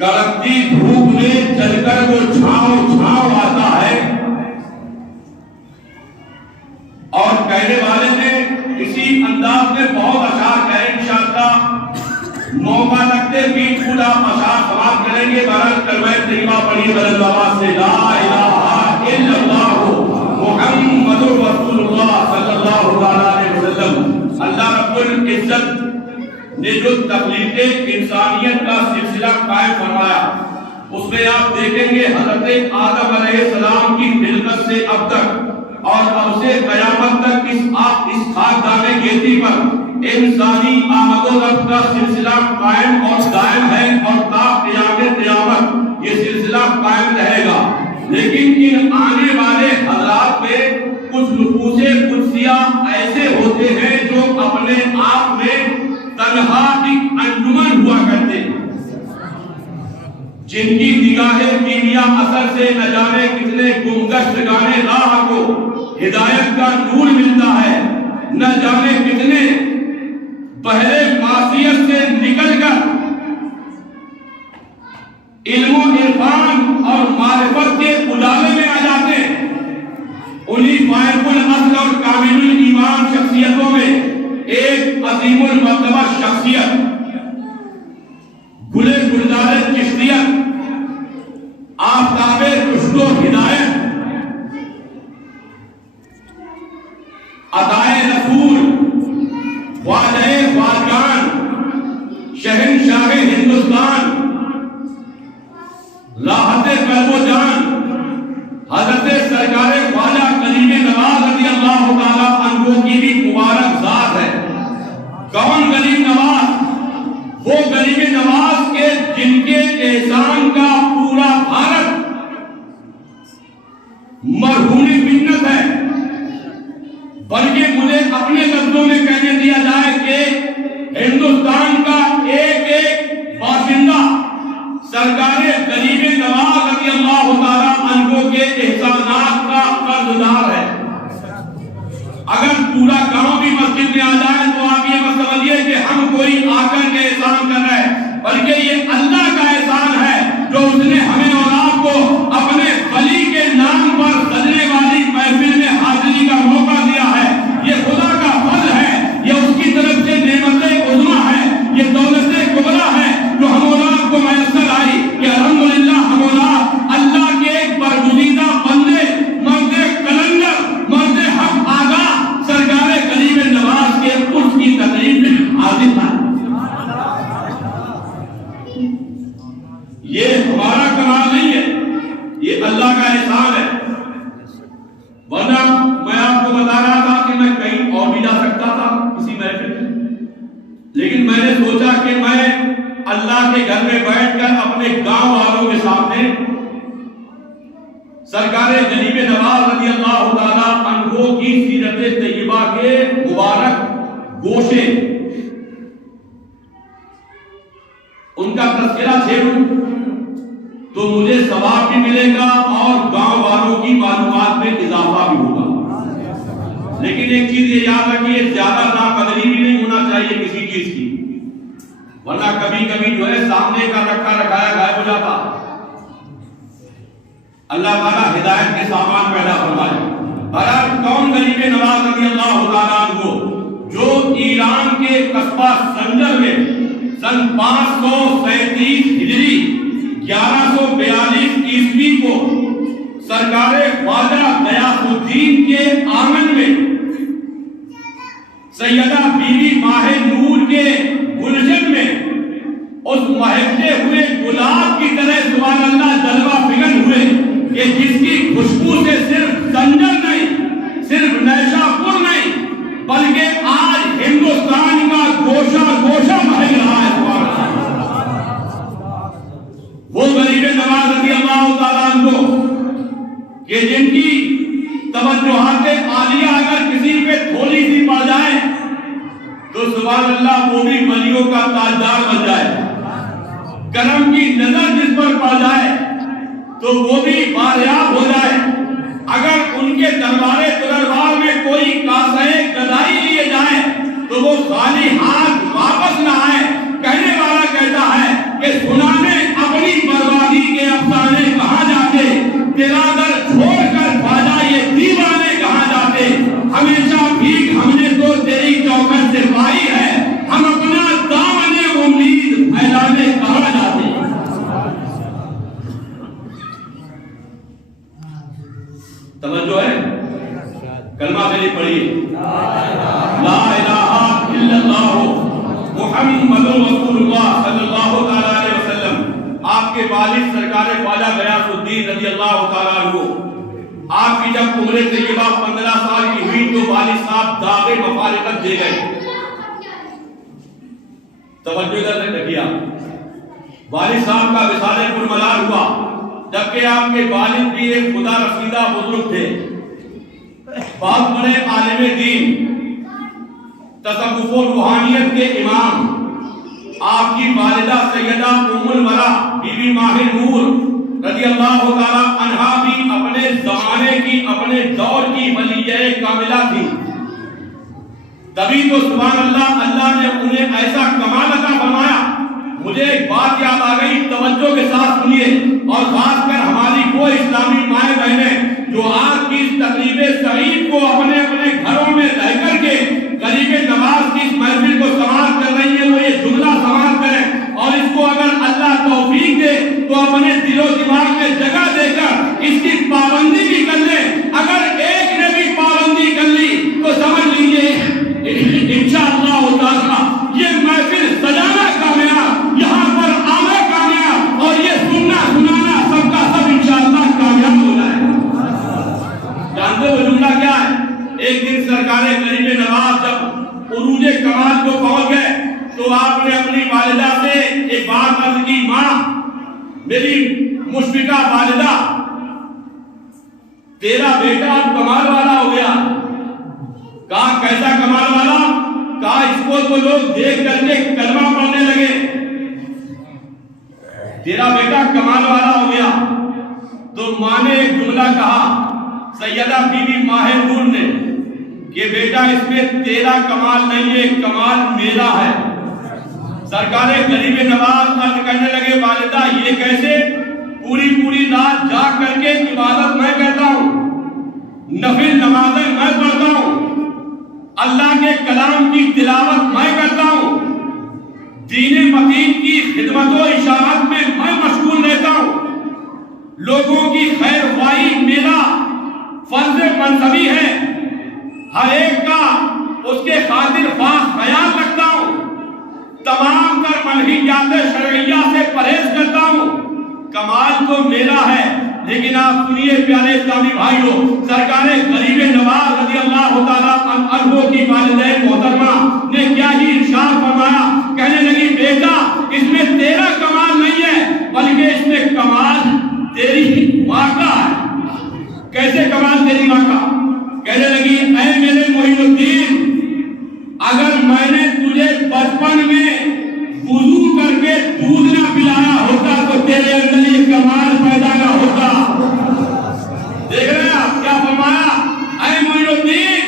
کڑکتی دھوپ میں چل کر وہ چھاؤں چھاؤں آتا ہے، اور کہنے والے نے اسی انداز میں بہت اشعار کہے، انشاءاللہ موقع لگتے بیچ خود آپ اشعار سماعت کریں گے۔ بہرحال کلمہ طیبہ پڑھیے بلند آواز سے، لا الہ الا اللہ محمد رسول اللہ صلی اللہ علیہ وسلم۔ اللہ رب العزت نے جو تخلیق انسانیت کا سلسلہ قائم فرمایا، اس میں آپ دیکھیں گے حضرت آدم علیہ السلام کی خلقت سے اب تک اور اب سے قیامت تک اس خاکدان گیتی پر انسانی آمد و رفت کا سلسلہ قائم اور دائم ہے، اور تا قیام قیامت یہ سلسلہ قائم رہے گا۔ لیکن ان آنے والے حضرات میں کچھ نفوس قدسیہ ایسے ہوتے ہیں جو اپنے آپ میں تنہا ایک انجمن ہوا کرتے ہیں، جن کی نگاہ کیمیا اثر سے نہ جانے کتنے گمگشتگان راہ کو ہدایت کا نور ملتا ہے، نہ جانے کتنے پہلے معصیت سے نکل کر علم و عرفان اور معرفت کے اجالے میں آ جاتے ہیں۔ انہی فائق الاصل اور کامل الایمان شخصیتوں میں ایک عظیم المرتبہ شخصیت گلے گلزار چشتیت، آفتاب رشد و ہدایت، عطائے رسول، خواجہ خواجگان، شہنشاہ ہندوستان، راحت قلب و جان، حضرت سرکار خواجہ غریب نواز رضی اللہ تعالی عنہ کی بھی مبارک ذات ہے۔ کون غریب نواز؟ وہ غریب نواز کے جن کے احسان کا پورا بھارت مرہون منت ہے، بلکہ مجھے اپنے لفظوں میں کہنے دیا جائے کہ ہندوستان کا ایک ایک باشندہ سرکار غریب نواز رضی اللہ تعالی عنہ کے احسانات کا قرضدار ہے۔ اگر پورا گاؤں بھی مسجد میں آ جائے تو آپ یہ مت سمجھیے کہ ہم کوئی آ کر کے احسان کر رہے ہیں، بلکہ یہ اللہ کا احسان ہے جو اس نے ہمیں اور آپ کو اپنے ولی کے نام پر سجنے والی محفل میں حاضری کا موقع دیا ہے۔ یہ خدا کا فضل ہے، یہ اس کی طرف سے نعمت عظمیٰ ہے، یہ دولت کبریٰ ہے جو ہم اور آپ کو میسر آئی کہ الحمدللہ ہم اور آپ اللہ کے ایک برگزیدہ بندے، مرد کلندر، مرد حق آگاہ سرکار غریب نواز کے عرس کی تقریب میں حاضر تھا۔ یہ ہمارا کمال نہیں ہے، یہ اللہ کا احسان ہے۔ ورنہ میں آپ کو بتا رہا تھا کہ میں کہیں اور بھی جا سکتا تھا کسی محفل میں، لیکن میں نے سوچا کہ میں اللہ کے گھر میں بیٹھ کر اپنے گاؤں والوں کے سامنے سرکار غریب نواز رضی اللہ تعالی عنہ کی سیرت طیبہ کے مبارک گوشے ان کا تذکرہ چھیڑوں تو مجھے ثواب بھی ملے گا اور گاؤں والوں کی معلومات میں اضافہ بھی ہوگا۔ لیکن ایک چیز یہ یاد رکھیے، زیادہ ناقدری بھی نہیں ہونا چاہیے کسی چیز کی، ورنہ کبھی کبھی جو ہے سامنے کا رکھا رکھایا غائب ہو جاتا۔ اللہ تعالیٰ ہدایت کے سامان پیدا فرمائے۔ بہرحال کون غریب نواز رضی اللہ تعالیٰ عنہ جو ایران کے قصبہ سنجر میں سن 537 ہجری 1142 عیسوی کو سرکار خواجہ غیاث الدین کے آنگن میں سیدہ بی بی ماہ نور کے گلشن میں اس مہکتے ہوئے گلاب کی طرح سبحان اللہ جلوہ فکن ہوئے کہ جس کی خوشبو سے صرف سنجر نہیں، صرف نیشا پور نہیں، بلکہ آج ہندوستان کا گوشہ گوشہ مہک رہا ہے۔ وہ غریب نواز رضی اللہ تعالیٰ عنہ کہ جن کی توجہات عالیہ اگر کسی پہ تھوڑی سی پڑ جائے تو سبحان اللہ وہ بھی ولیوں کا تاجدار بن جائے، کرم کی نظر جس پر پڑ جائے تو وہ بھی باریاب ہو جائے۔ اگر ان کے دربار میں کوئی کاسے گدائی لیے جائے تو وہ خالی ہاتھ واپس نہ آئے۔ کہنے والا کہتا ہے کہ سنانے اپنی کلمہ سے پڑھیے لا الہ الا اللہ محمد رسول اللہ صلی اللہ تعالی علیہ وسلم۔ آپ کے والد سرکار خواجہ غیاث الدین رضی اللہ تعالی عنہ، آپ کی جب عمر طیبہ 15 سال کی ہوئی تو والد صاحب داغ مفارقت دے گئے۔ توجہ ادھر تک رکھیے، والد صاحب کا وصال پرملال ہوا، جبکہ آپ کے والد بھی ایک خدا رسیدہ بزرگ تھے، بہت بڑے عالم دین، تصوف و روحانیت کے امام۔ آپ کی والدہ سیدہ ام الورا بی بی ماہ نور رضی اللہ تعالی عنہا بھی اپنے زمانے کی، اپنے دور کی ولیہ کاملہ تھی۔ تبھی تو سبحان اللہ، اللہ نے انہیں ایسا کمال عطا فرمایا۔ مجھے ایک بات یاد آ گئی، توجہ کے ساتھ سنیے، اور خاص کر ہماری وہ اسلامی مائیں بہنیں جو آج کی اس تقریب سعید کو اپنے اپنے گھروں میں رہ کر کے قریب نواز کی اس محفل کو سماعت کر رہی ہیں، وہ یہ جملہ سماعت کریں، اور اس کو اگر اللہ توفیق دے تو اپنے دل و دماغ میں جگہ دے کر اس کی پابندی بھی کر لیں۔ اگر ایک نے بھی پابندی کر لی تو سمجھ لیجیے انشاءاللہ تعالی یہ محفل سجانا کامیاب، یہاں پر آنا کامیاب، اور یہ سننا سنانا سب کا سب انشاءاللہ کامیاب ہو جائے گا۔ جانتے ہو جملہ کیا ہے؟ ایک دن سرکار غریب نواز جب عروج کمال کو پہنچ گئے تو آپ نے اپنی والدہ سے ایک بات عرض کی، ماں میری مشفقہ والدہ، تیرا بیٹا اب کمال والا ہو گیا۔ کہا کیسا کمال والا؟ کہا اس کو تو لوگ دیکھ کر کے کلمہ پڑھنے لگے۔ تیرا بیٹا کمال والا ہو گیا۔ تو ماں نے ایک جملہ کہا سیدہ بی بی ماہ نور نے کہ بیٹا اس میں تیرا کمال نہیں ہے، کمال میرا ہے۔ سرکار غریب نواز عرض کرنے لگے والدہ یہ کیسے؟ پوری رات جاگ کر کے عبادت میں کرتا ہوں، نفل نمازیں میں پڑھتا ہوں، اللہ کے کلام کی تلاوت میں کرتا ہوں، دین متین کی خدمت و اشاعت میں مشغول رہتا ہوں، لوگوں کی خیر خواہی میرا فرض منصبی ہے، ہر ایک کا اس کے خاطر خاص خیال رکھتا ہوں، تمام تر منہیات شرعیہ سے پرہیز کرتا ہوں، کمال تو میرا ہے۔ لیکن آپ سنیے پیارے اسلامی بھائیوں، سرکار غریب نواز رضی اللہ تعالیٰ عنہ کی والدہ محترمہ نے کیا ہی ارشاد فرمایا، کہنے لگی بیٹا اس میں تیرا کمال نہیں ہے بلکہ اس میں کمال تیری ماں کا ہے۔ کیسے کمال تیری ماں کا؟ کہنے لگی اے میرے محی الدین، اگر میں نے تجھے بچپن میں وضو کر کے دودھ نہ پلایا ہوتا تو تیرے اندر یہ کمال پیدا نہ ہوتا۔ دیکھ رہے ہیں آپ کیا فرمایا؟ اے محی الدین،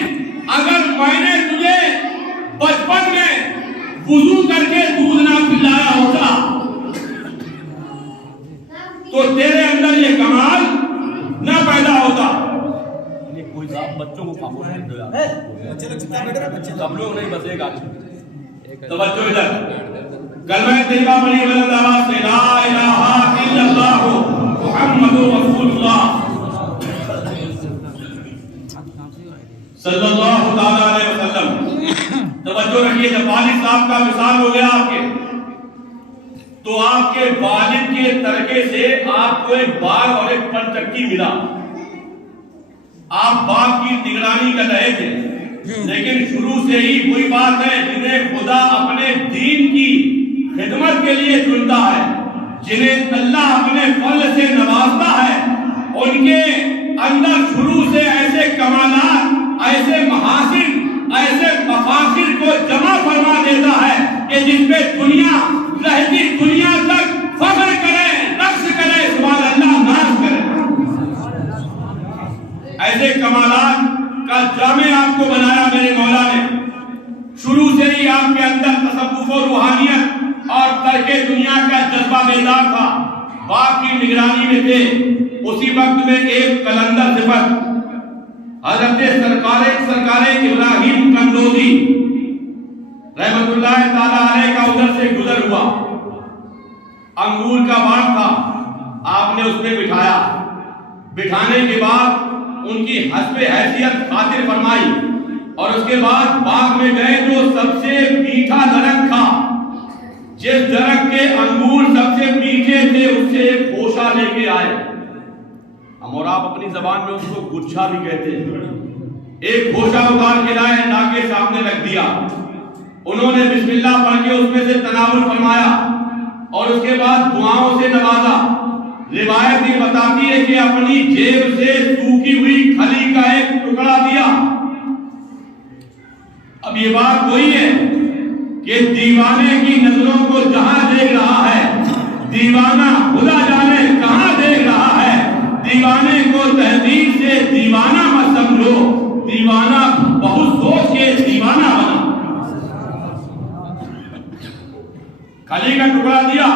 اگر میں نے تجھے بچپن میں وضو کر کے دودھ نہ پلایا ہوتا تو تیرے اندر یہ کمال نہ پیدا ہوتا۔ کوئی صاحب بچوں کو خاموش کر دو یار، سب لوگ نہیں بس ایک آدمی۔ توجہ ادھر، کلمہ طیبہ پڑھی بلند آواز سے لا الہ الا اللہ محمد رسول اللہ صلی اللہ تعالی علیہ وسلم۔ توجہ رکھیے، جب والد صاحب کا وصال ہو گیا آپ کے، تو آپ کے والد کے ترکے سے آپ کو ایک باغ اور ایک پن چکی ملا۔ آپ باغ کی نگرانی کر رہے تھے، لیکن شروع سے ہی وہی بات ہے، جنہیں خدا اپنے دین کی خدمت کے لیے چنتا ہے، جنہیں اللہ اپنے فضل سے نوازتا ہے، ان کے اندر شروع سے ایسے کمالات، ایسے محاسن، ایسے مفاخر کو جمع فرما دیتا ہے کہ جس پہ دنیا رہتی دنیا تک فخر کرے، رقص کرے، سبحان اللہ، ناز کرے۔ ایسے کمالات کا جامع آپ کو بنایا میرے مولا نے۔ شروع سے ہی آپ کے اندر تصوف و روحانیت اور ترک دنیا کا جذبہ بیدار تھا، باپ کی نگرانی میں تھے۔ اسی وقت میں ایک قلندر صفت حضرت سرکار ابراہیم قندوزی رحمت اللہ تعالی علیہ کا ادھر سے گزر ہوا۔ انگور کا باغ تھا، آپ نے اس میں بٹھایا، بٹھانے کے بعد ان کی حسب حیثیت خاطر فرمایا اور اس کے بعد باغ میں گئے جو سب سے میٹھا درخت تھا، جس درخت کے انگور سب سے میٹھے تھے، اس سے ایک گوشہ لے کے آئے. ہم اور آپ اپنی زبان میں اس کو گچھا بھی کہتے ہیں. ایک گوشہ اتار کے لائے، لا کے سامنے رکھ دیا. انہوں نے بسم اللہ پڑھ کے اس میں سے تناول فرمایا اور اس کے بعد دعاؤں سے نوازا. روایت یہ بتاتی ہے کہ اپنی جیب سے سوکھی ہوئی کھلی کا ایک ٹکڑا دیا. اب یہ بات وہی ہے کہ دیوانے کی نظروں کو جہاں دیکھ رہا ہے، دیوانہ خدا جانے کہاں دیکھ رہا ہے. دیوانے کو تہذیب سے دیوانہ مت سمجھو، دیوانہ بہت سوچ کے دیوانہ بنا. کھلی کا ٹکڑا دیا.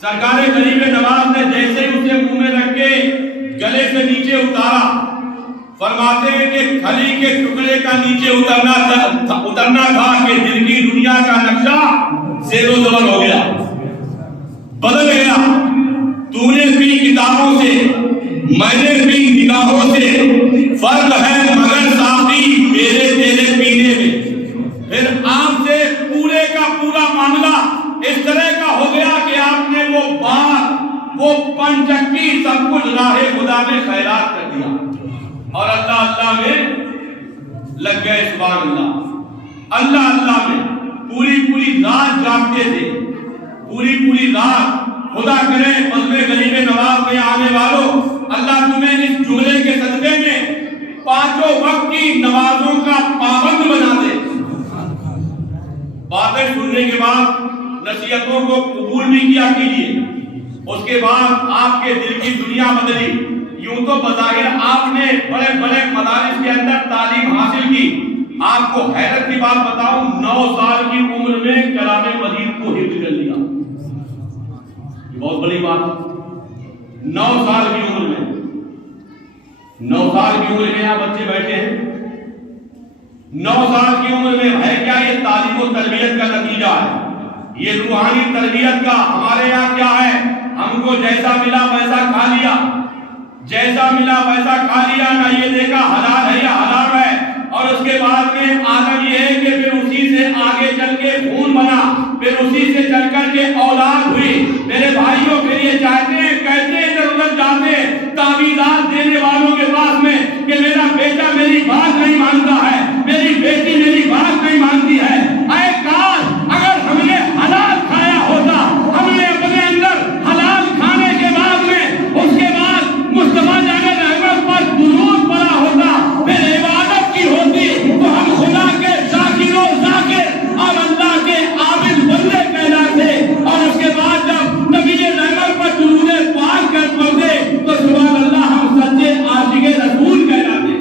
سرکار غریب نواز نے جیسے ہی اسے منہ میں رکھ کے گلے سے نیچے اتارا، فرماتے ہیں کہ کھلی کے ٹکڑے کا نیچے اترنا تھا کہ دل کی دنیا کا نقشہ زیر و زبر ہو گیا، بدل گیا. تو نے بھی کتابوں سے، میں نے بھی نگاہوں سے، فرق ہے مگر ساتھی میرے تیرے پینے میں. پھر آپ سے پورے کا پورا معاملہ اس طرح کا ہو گیا کہ آپ نے وہ بات، وہ پنچکی سب کچھ راہ خدا میں خیرات کر دیا اور اللہ اللہ میں لگ گئے. سبحان اللہ. اللہ اللہ میں پوری رات جاگتے تھے، پوری رات. خدا کرے مذہب غریب نواز میں آنے والوں، اللہ تمہیں اس جملے کے صدقے میں 5 وقت کی نمازوں کا پابند بنا دے. باتیں سننے کے بعد نصیحتوں کو قبول بھی کیا کیجیے. اس کے بعد آپ کے دل کی دنیا بدلی. یوں تو بظاہر آپ نے بڑے بڑے مدارس کے اندر تعلیم حاصل کی. آپ کو حیرت کی بات بتاؤں، 9 سال کی عمر میں کلام مجید کو حفظ کر لیا. یہ بہت بڑی بات ہے. 9 سال کی عمر میں، 9 سال کی عمر میں یہاں بچے بیٹھے ہیں. 9 سال کی عمر میں ہے کیا؟ یہ تعلیم و تربیت کا نتیجہ ہے. یہ روحانی تربیت کا. ہمارے یہاں کیا ہے؟ ہم کو جیسا ملا ویسا کھا لیا، جیسا ملا ویسا کھا لیا، نہ یہ دیکھا حلال ہے یا حرام ہے. اور اس کے بعد میں عالم یہ ہے کہ پھر اسی سے آگے چل کے خون بنا، پھر اسی سے چل کر کے اولاد ہوئی. میرے بھائیوں پھر یہ چاہتے ہیں، کہتے ہیں، ادھر ادھر جاتے ہیں تعویذات دینے والوں کے پاس میں کہ میرا بیٹا میری بات نہیں مانتا ہے، میری بیٹی میری بات نہیں مانتی ہے. اے کاش اگر ہم نے حلال کھایا ہوتا، ہم نے اپنے اندر حلال کھانے کے بعد میں اس کے بعد مصطفیٰ جان رحمت پر درود پڑا ہوتا، پھر عبادت کی ہوتی، تو ہم خدا کے ذاکر و ذاکر اور اللہ کے عابد بندے کہلاتے. اور اس کے بعد جب نبی رحمت پر درود پاک کر پڑھتے تو سبحان اللہ ہم سچے عاشق رسول کہلاتے.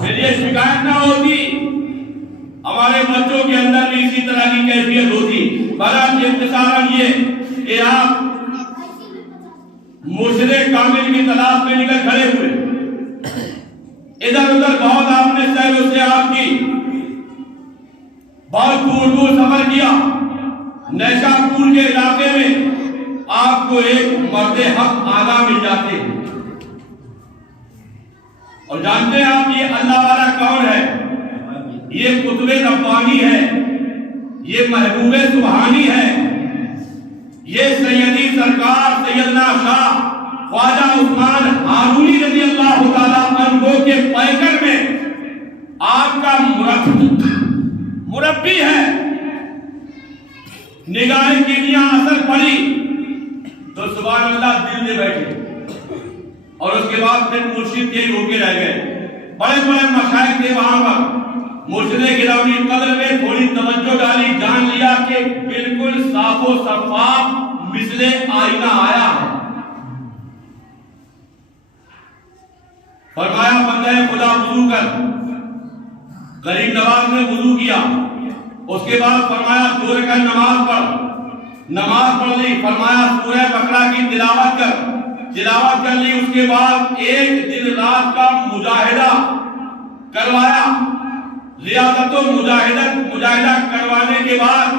پھر یہ شکایت نہ ہوتی. ہمارے بچوں کے اندر بھی اسی طرح کی کیفیت ہوتی. بہرحال اختصاراً یہ کہ آپ مرشد کامل کی تلاش میں نکل کھڑے ہوئے. ادھر ادھر بہت آپ نے سیر و سیاحت کی، بہت دور دور سفر کیا. نیشا پور کے علاقے میں آپ کو ایک مرد حق آگاہ مل جاتے ہیں اور جانتے ہیں آپ یہ اللہ والا کون ہے؟ یہ قطب ربانی ہے، یہ محبوب سبحانی ہے، یہ سیدی سرکار سیدنا شاہ خواجہ عثمان ہارونی رضی اللہ تعالیٰ عنہ کے پیکر میں آپ کا مربی ہے. نگاہ کیمیا اثر پڑی تو سبحان اللہ دل میں بیٹھے اور اس کے بعد پھر مرشد کے ہو کے رہ گئے. بڑے بڑے مشائخ تھے وہاں پر. مرشد گرامی قدر میں تھوڑی توجہ ڈالی، جان لیا کہ بالکل صاف و شفاف مثل آئینہ آیا ہے. فرمایا بندہ خدا وضو کر. غریب نواز نے وضو کیا. اس کے بعد فرمایا 2 رکعت نماز پڑھ. نماز پڑھ لی. فرمایا سورہ بقرہ کی تلاوت کر. تلاوت کر لی. اس کے بعد ایک دن رات کا مجاہدہ کروایا. ریاضت و مجاہدہ کروانے کے بعد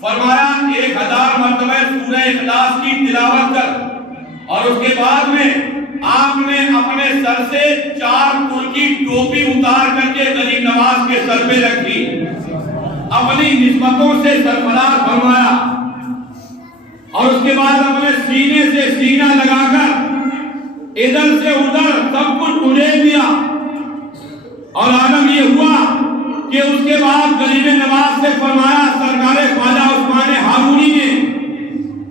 فرمایا 1000 مرتبہ سورہ اخلاص کی تلاوت کر. اور اس کے بعد میں آپ نے اپنے سر سے 4 ترکی ٹوپی اتار کر کے غریب نواز کے سر پہ رکھی، اپنی نسبتوں سے سرفراز فرمایا، اور اس کے بعد اپنے سینے سے سینہ لگا کر ادھر سے ادھر سب کچھ اڑیل دیا، اور عالم یہ ہوا کہ اس کے بعد غریب نواز سے فرمایا، سرکار خواجہ عثمان ہارونی نے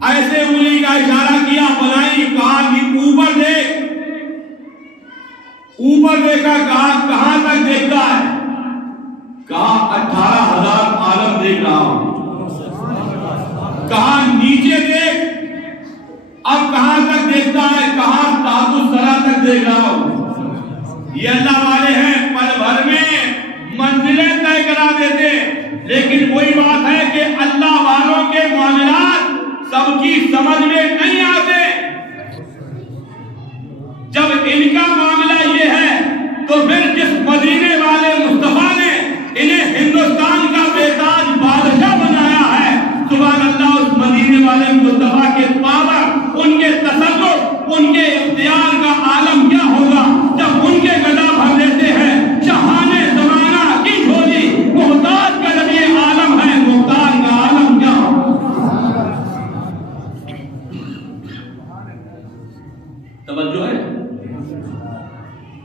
ایسے انگلی کا اشارہ کیا، بنائی، کہا کہ اوپر دیکھ، اوپر دیکھا، کہا کہاں تک دیکھتا ہے؟ کہا 18,000 عالم دیکھ رہا ہوں۔ کہا نیچے دیکھ، اب کہاں تک دیکھتا ہے؟ کہا تحت الثری تک دیکھ رہا ہوں۔ یہ اللہ والے ہیں، پل بھر میں منزلیں طے کرا دیتے، لیکن وہی بات ہے کہ اللہ والوں کے معاملات سب کی سمجھ میں نہیں آتے۔ جب ان کا معاملہ یہ ہے تو پھر جس مدینے والے مصطفیٰ نے انہیں ہندوستان کا بے تاج بادشاہ بنایا ہے، سبحان اللہ، اس مدینے والے مصطفیٰ کے پاور، ان کے تصرف، ان کے اختیار کا عالم کیا ہوگا جب ان کے گدا بھر دیتے ہیں شاہانے زمانہ کی جھولی، محتاج کا جب یہ عالم ہے، محتاج کا عالم کیا ہوگا؟ توجہ ہے؟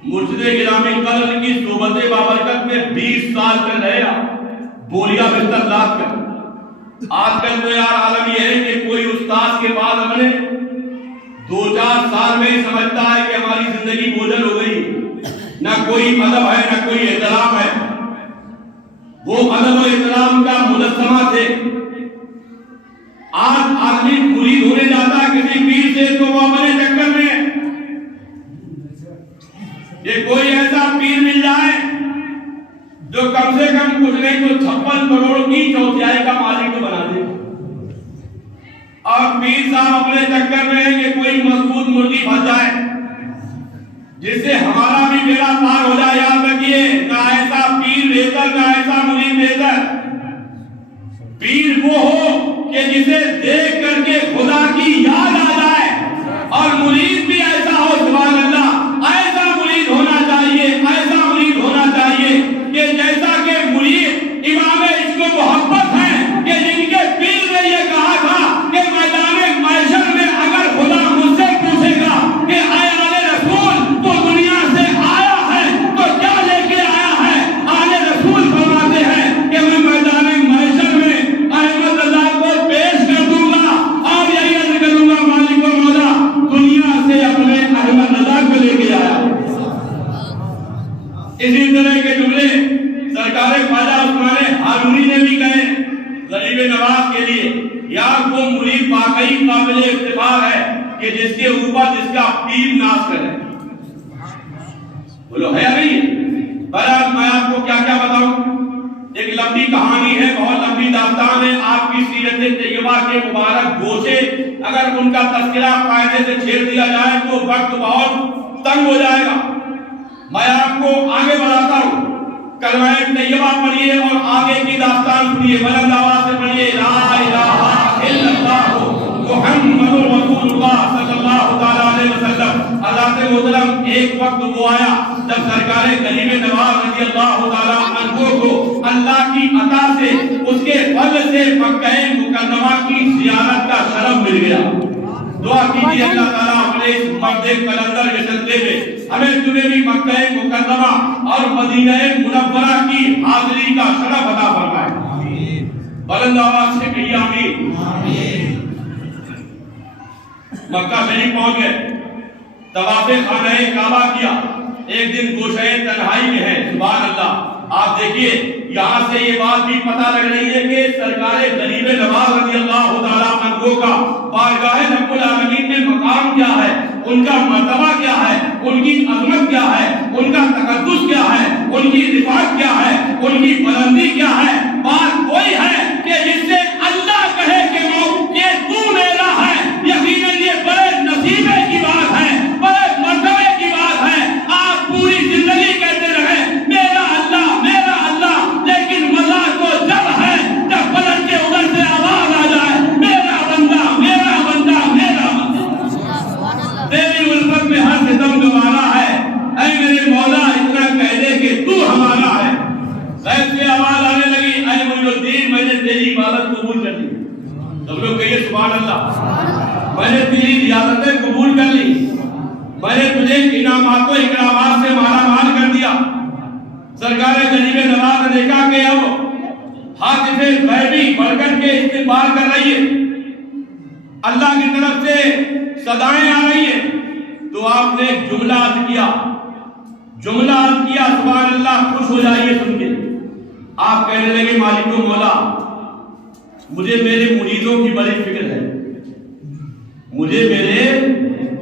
مرشد گرامی قدر کی صحبت بابرکت میں 20 سال تک رہے، بوریا بستر لاد کر۔ آج کل تو یار عالم یہ ہے کہ کوئی استاد کے بعد اپنے 2-4 سال میں ہی سمجھتا ہے کہ ہماری زندگی بوجھل ہو گئی، نہ کوئی ادب ہے نہ کوئی احترام ہے۔ وہ ادب و احترام کا مجسمہ تھے۔ آج آدمی مرید ہونے جاتا ہے کسی پیر سے تو وہ اپنے چکر میں یہ کوئی ایسا پیر مل جائے جو کم سے کم کچھ نہیں تو 56 کروڑ کی چوتھائی کا مالک تو بنا دے، اور پیر صاحب اپنے چکر میں ہے کہ کوئی مضبوط مرغی پھنس جائے جس سے ہمارا بھی بیڑا پار ہو جائے۔ یاد رکھیے، نہ ایسا پیر بہتر نہ ایسا مرید بہتر۔ پیر وہ ہو کہ جسے دیکھ کر کے خدا کی یاد آ جائے، اور مرید بھی ایسا ہو، سبحان اللہ، ایسا مرید ہونا چاہیے، ایسا مرید ہونا چاہیے کہ جیسا کہ مرید امام عشق و محبت ہیں کہ جن کے پیر نے یہ کہا تھا کہ میدان محشر میں اگر خدا مجھ سے پوچھے گا کہ اے آل رسول تو دنیا سے آیا ہے تو کیا لے کے آیا ہے، آل رسول فرماتے ہیں کہ میں میدان محشر میں احمد رضا کو پیش کر دوں گا اور یہی عرض کروں گا، مالک و مولا دنیا سے اپنے احمد رضا کو لے کے آیا۔ اسی طرح کے جملے سرکار خواجہ عثمان ہارونی نے بھی کہے غریب نواز کے لیے، یار وہ مرید واقعی قابل افتخار ہے کہ جس کے اوپر جس کا پیر ناز کرے۔ بولو ہے ابھی؟ برحال میں آپ کو کیا کیا بتاؤں، ایک لمبی کہانی ہے، بہت لمبی داستان ہے۔ آپ کی سیرت طیبہ کے مبارک گوشے اگر ان کا تذکرہ قاعدے سے چھیڑ دیا جائے تو وقت بہت تنگ ہو جائے گا۔ میں آپ کو آگے بڑھاتا ہوں، کلمہ طیبہ پڑھیے اور آگے کی داستان سنیے، بلند آواز سے پڑھیے، لا الہ الا اللہ محمد رسول اللہ صلی اللہ تعالی علیہ وسلم۔ اللہ سے محترم، ایک وقت وہ آیا جب سرکار غریب نواز رضی اللہ تعالی عنہ کو اللہ کی عطا سے، اس کے فضل سے مکہ مکرمہ کی زیارت کا شرف مل گیا۔ دعا کیجیے اللہ تعالیٰ اپنے اس مرد کلندر کے صدقے میں ہمیں تمہیں بھی مکہ مکرمہ اور مدینہ منورہ کی حاضری کا شرف عطا فرمائے۔ بلند آواز سے کہیے آمین۔ مکہ شریف پہنچ گئے، طواف خانہ کعبہ کیا، ایک دن گوشہ تنہائی میں ہے، سبحان اللہ۔ آپ دیکھیے یہاں سے یہ بات بھی پتہ لگ رہی ہے کہ سرکار غریب نواز رضی اللہ تعالیٰ عنہ کا بارگاہ رب العالمین میں مقام کیا ہے، ان کا مرتبہ کیا ہے، ان کی عظمت کیا ہے، ان کا تقدس کیا ہے، ان کی رفعت کیا ہے، ان کی بلندی کیا ہے۔ بات وہی ہے کہ جس سے اللہ کہے کہ یہ تو میرا ہے، یقیناً یہ بڑے نصیبے کی بات ہے، بڑے مرتبے کی بات ہے۔ آپ پوری زندگی کہتے رہے میرا اللہ میرا اللہ، لیکن مزہ تو جب ہے جب پلٹ کے ادھر سے آواز آ جائے میرا بندہ میرا بندہ میرا بندہ۔ تیری الفت میں ہر قبول کر لی. سب لوگ کہیے سبحان اللہ. میں نے تیری ریاستیں قبول کر لی, میں نے تجھے انعامات و اکرامات سے مالا مال کر دیا. سرکار غریب نواز نے دیکھا کہ اب حاطف غیبی بڑھ کر کے استقبال کر رہی ہے, اللہ کی طرف سے صدائیں آ رہی ہیں, تو آپ نے ایک جملہ عرض کیا سبحان اللہ, خوش ہو جائیے سن کے. آپ کہنے لگے مالک و مولا, مجھے میرے مریدوں کی بڑی فکر ہے, مجھے میرے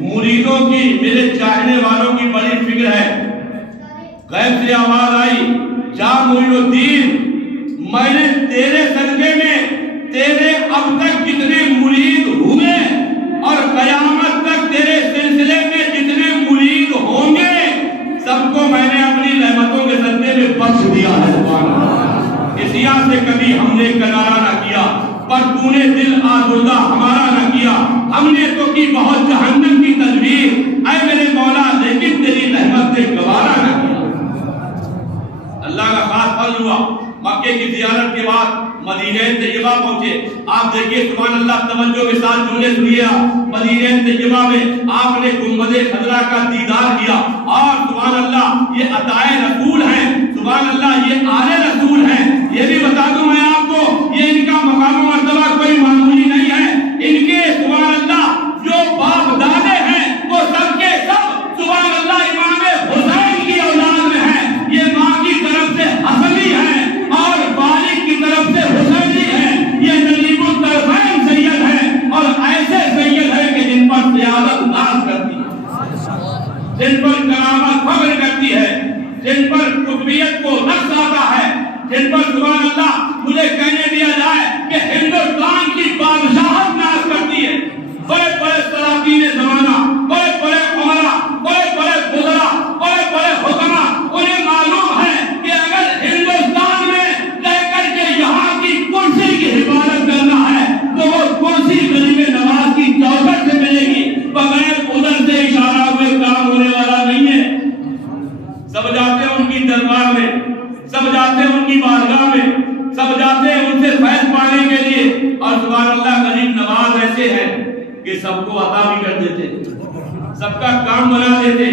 مریدوں کی, میرے چاہنے والوں کی بڑی فکر ہے. غیب سے آواز آئی, جا معین الدین, میں نے تیرے صدقے میں تیرے اب تک جتنے مرید ہوئے اور قیامت تک تیرے سلسلے میں جتنے مرید ہوں گے سب کو میں نے اپنی رحمتوں کے صدقے میں بخش دیا ہے. سبحان اللہ. اس یہاں سے کبھی ہم نے کنارہ نہ کیا, پر تو نے دل آزردہ ہمارا نہ کیا. ہم نے تو کی بہت جہنم کی تدبیر, اے میرے مولا, لیکن تیری رحمت نے گوارا نہ کیا. اللہ کا خاص فضل ہوا, مکے کی زیارت کے بعد مدینہ طیبہ پہنچے. آپ دیکھیے سبحان اللہ, توجہ کے ساتھ جملے سنیے. مدینہ طیبہ میں آپ نے گنبد خضرا کا دیدار کیا, اور سبحان اللہ یہ عطائے رسول ہیں, سبحان اللہ یہ آل رسول ہیں. یہ بھی بتا دوں میں آپ کو, یہ ان کا مقام و مرتبہ کوئی معمولی نہیں ہے. ان کے سبحان اللہ جو باپ دادے ہیں وہ سب کے سب سبحان اللہ امام حسین کی اولاد میں ہیں. یہ ماں کی طرف سے حسنی ہے اور والد کی طرف سے حسینی ہے. یہ نجیب الطرفین سید ہیں, اور ایسے سید ہیں کہ جن پر سیادت ناز کرتی ہے, جن پر کرامت فخر کرتی ہے, جن پر قطبیت کو نقص آتا ہے, جن پر سبحان اللہ مجھے کہنے دیا جائے کہ ہندوستان کی بادشاہت ناز کرتی ہے. بڑے بڑے سلاطین زمانہ, بڑے بڑے عمرا, بڑے بڑے وزرا, بڑے بڑے حکما, انہیں معلوم ہے کہ اگر ہندوستان میں رہ کر کے یہاں کی کرسی کی حفاظت کرنا ہے تو وہ کرسی غریب نواز کی چوکھٹ سے ملے گی, بغیر ادھر سے اشارہ ہوئے کام ہونے والا نہیں ہے. سب جاتے ہیں ان کی دربار میں, سب جاتے ہیں ان کی بارگاہ میں, سب جاتے ہیں ان سے فیض پانے کے لیے, اور سبحان اللہ غریب نواز ایسے ہیں کہ سب کو عطا بھی کر دیتے, سب کا کام بنا دیتے,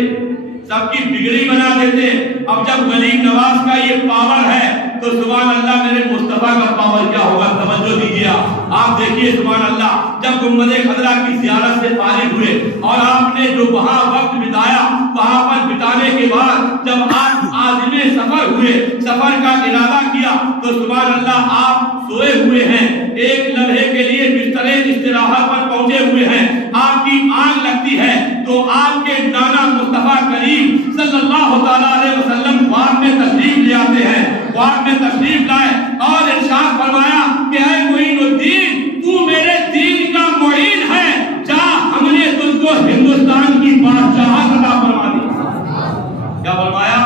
سب کی بگڑی بنا دیتے. اب جب غریب نواز کا یہ پاور ہے تو سبحان اللہ میرے مصطفیٰ کا پاور کیا ہوگا, توجہ دیجیے. آپ دیکھیے سبحان اللہ, جب گنبد خضرا کی زیارت سے فارغ ہوئے اور آپ نے جو وہاں وقت بتایا, وہاں پر بتانے کے بعد جب آپ عازم سفر ہوئے, سفر کا ارادہ کیا, تو سبحان اللہ آپ سوئے ہوئے ہیں, ایک لمحے کے لیے بستر استراحت پر پہنچے ہوئے ہیں. آپ کی آنکھ لگتی ہے تو آپ کے نانا مصطفیٰ کریم صلی اللہ تعالیٰ علیہ وسلم خواب میں تشریف لے آتے ہیں. خواب میں تشریف لائے اور ارشاد فرمایا کہ اے معین الدین, تو میرے دین کا معین ہے, جا ہم نے تجھ کو ہندوستان کی بادشاہت عطا فرما دی. کیا فرمایا؟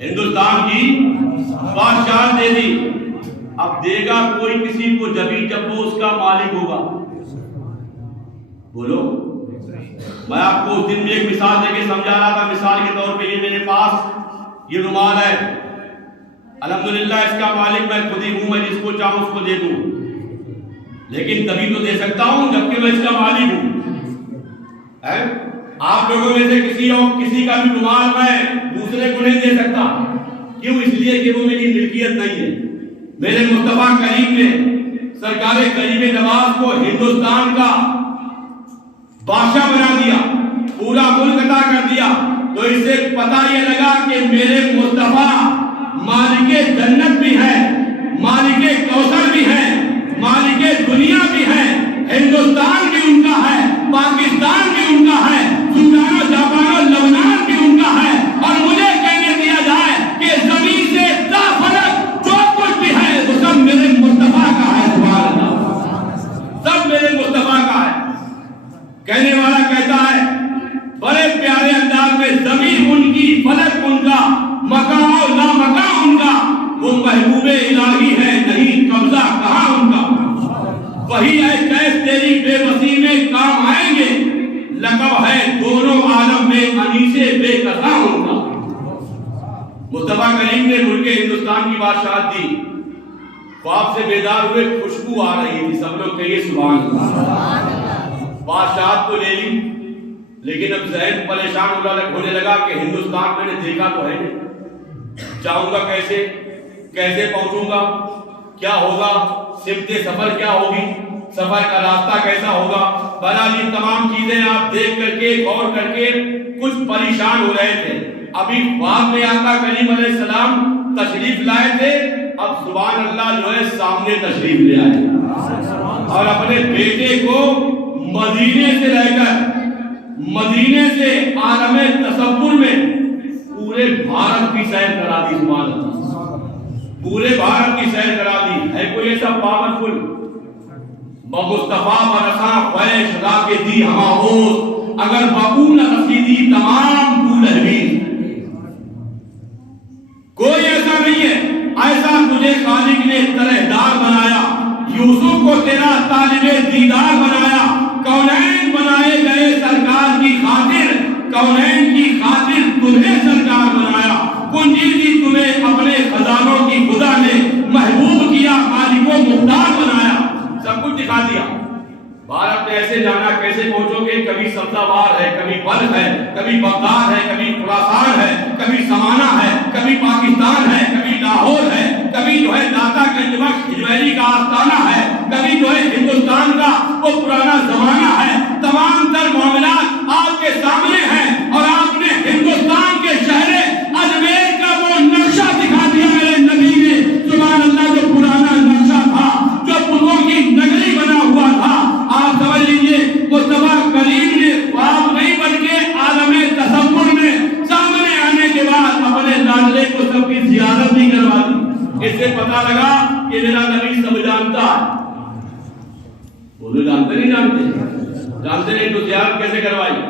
ہندوستان کی بادشاہت دے دی. اب دے گا کوئی کسی کو جب وہ اس کا مالک ہوگا. بولو, میں آپ کو اس دن میں ایک مثال دے کے سمجھا رہا تھا. مثال کے طور پہ یہ میرے پاس یہ رومال ہے, الحمدللہ اس کا مالک میں خود ہی ہوں, میں جس کو چاہوں اس کو دے دوں, لیکن تبھی تو دے سکتا ہوں جبکہ میں اس کا مالک ہوں. آپ لوگوں میں سے کسی کا بھی رومال میں دوسرے کو نہیں دے سکتا. کیوں؟ اس لیے کہ وہ میری ملکیت نہیں ہے. میرے مصطفیٰ کریم نے سرکار غریب نواز کو ہندوستان کا بادشاہ بنا دیا, پورا ملک عطا کر دیا. تو اس سے پتہ یہ لگا کہ میرے مصطفیٰ مالک جنت بھی ہے, مالک کوثر بھی ہے, مالک دنیا بھی ہے. ہندوستان بھی ان کا ہے, پاکستان بھی ان کا ہے, سودان و جاپان و لبنان بھی ان کا ہے. اور مجھے کہنے دیا جائے کہ زمین سے تا فلک جو کچھ بھی ہے وہ سب میرے مصطفیٰ کا ہے. سبحان اللہ, سب میرے مصطفیٰ کا ہے. کہنے والا کہتا ہے بڑے پیارے انداز میں, زمین ان کی, فلک ان کا, مکان و لامکان ان کا, وہ محبوب الہی ہے, نہیں قبضہ کہاں ان کا. وہی ہے کیس تیری بے بسی میں کام آئیں گے, لقب ہے دونوں عالم میں انیسے بے قضا ان کا. مصطفیٰ کریم نے ملک ہندوستان کی بادشاہت دی. خواب سے بیدار ہوئے، خوشبو آ رہی تھی، سب لوگ کہیے سبحان اللہ۔ بادشاہت تو لے لی، لیکن اب ذہن پریشان ہونے لگا کہ ہندوستان میں نے دیکھا تو ہے نہیں، جاؤں گا کیسے، کیسے پہنچوں گا، کیا ہوگا، سمت سفر کیا ہوگی، سفر کا راستہ کیسا ہوگا۔ بہرحال یہ تمام چیزیں آپ دیکھ کر کے غور کر کے کچھ پریشان ہو رہے تھے۔ ابھی خواب میں آقا کریم علیہ السلام تشریف لائے تھے، اب سبحان اللہ جو ہے سامنے تشریف لے آئے اور اپنے بیٹے کو مدینے سے لے کر مدینے سے عالم تصور میں پورے بھارت کی سیر کرا دی۔ سبحان اللہ، پورے بھارت کی سیر کرا دی۔ ہے کوئی ایسا پاورفل؟ مصطفیٰ برساں خویش خدا کے دی ہما ہوت، اگر بقول رسیدی تمام بول حویز۔ کوئی ایسا نہیں ہے، ایسا تجھے خالق نے طرحدار بنایا، یوسف کو تیرا طالب دیدار بنایا، کونین بنائے گئے سرکار کی خاطر، کونین کی خاطر تمہیں سرکار بنایا، کنجی دی تمہیں اپنے خزانوں کی خدا نے محبوب کیا، مالک و مختار بنایا، سب کچھ دکھا دیا۔ بھارت میں ایسے جانا کیسے پہنچو گے؟ کبھی سبزوار ہے، کبھی بلخ ہے، کبھی بغداد ہے، کبھی خراسان ہے، کبھی سمانہ ہے، کبھی پاکستان ہے، کبھی لاہور ہے، کبھی جو ہے داتا گنج بخش ہجویری کا آستانہ ہے، کبھی جو ہے ہندوستان کا وہ پرانا زمانہ ہے۔ تمام تر معاملات آپ کے سامنے ہیں اور آپ نے ہندوستان کے شہر اجمیر کا وہ نقشہ دکھا دیا میرے نبی نے، سبحان اللہ، جو پرانا نقشہ تھا، جو بتوں کی نگری بنا ہوا تھا۔ آپ سمجھ لیجئے مصطفیٰ کریم نے خواب نہیں بلکہ عالم تصور میں سامنے آنے کے بعد اپنے لاڈلے کو سب کی زیارت بھی کروا دی۔ اس سے پتہ لگا کہ میرا نبی سب جانتا ہے۔ وہ تو جانتے نہیں جانتے نہیں تو زیارت کیسے کروائی؟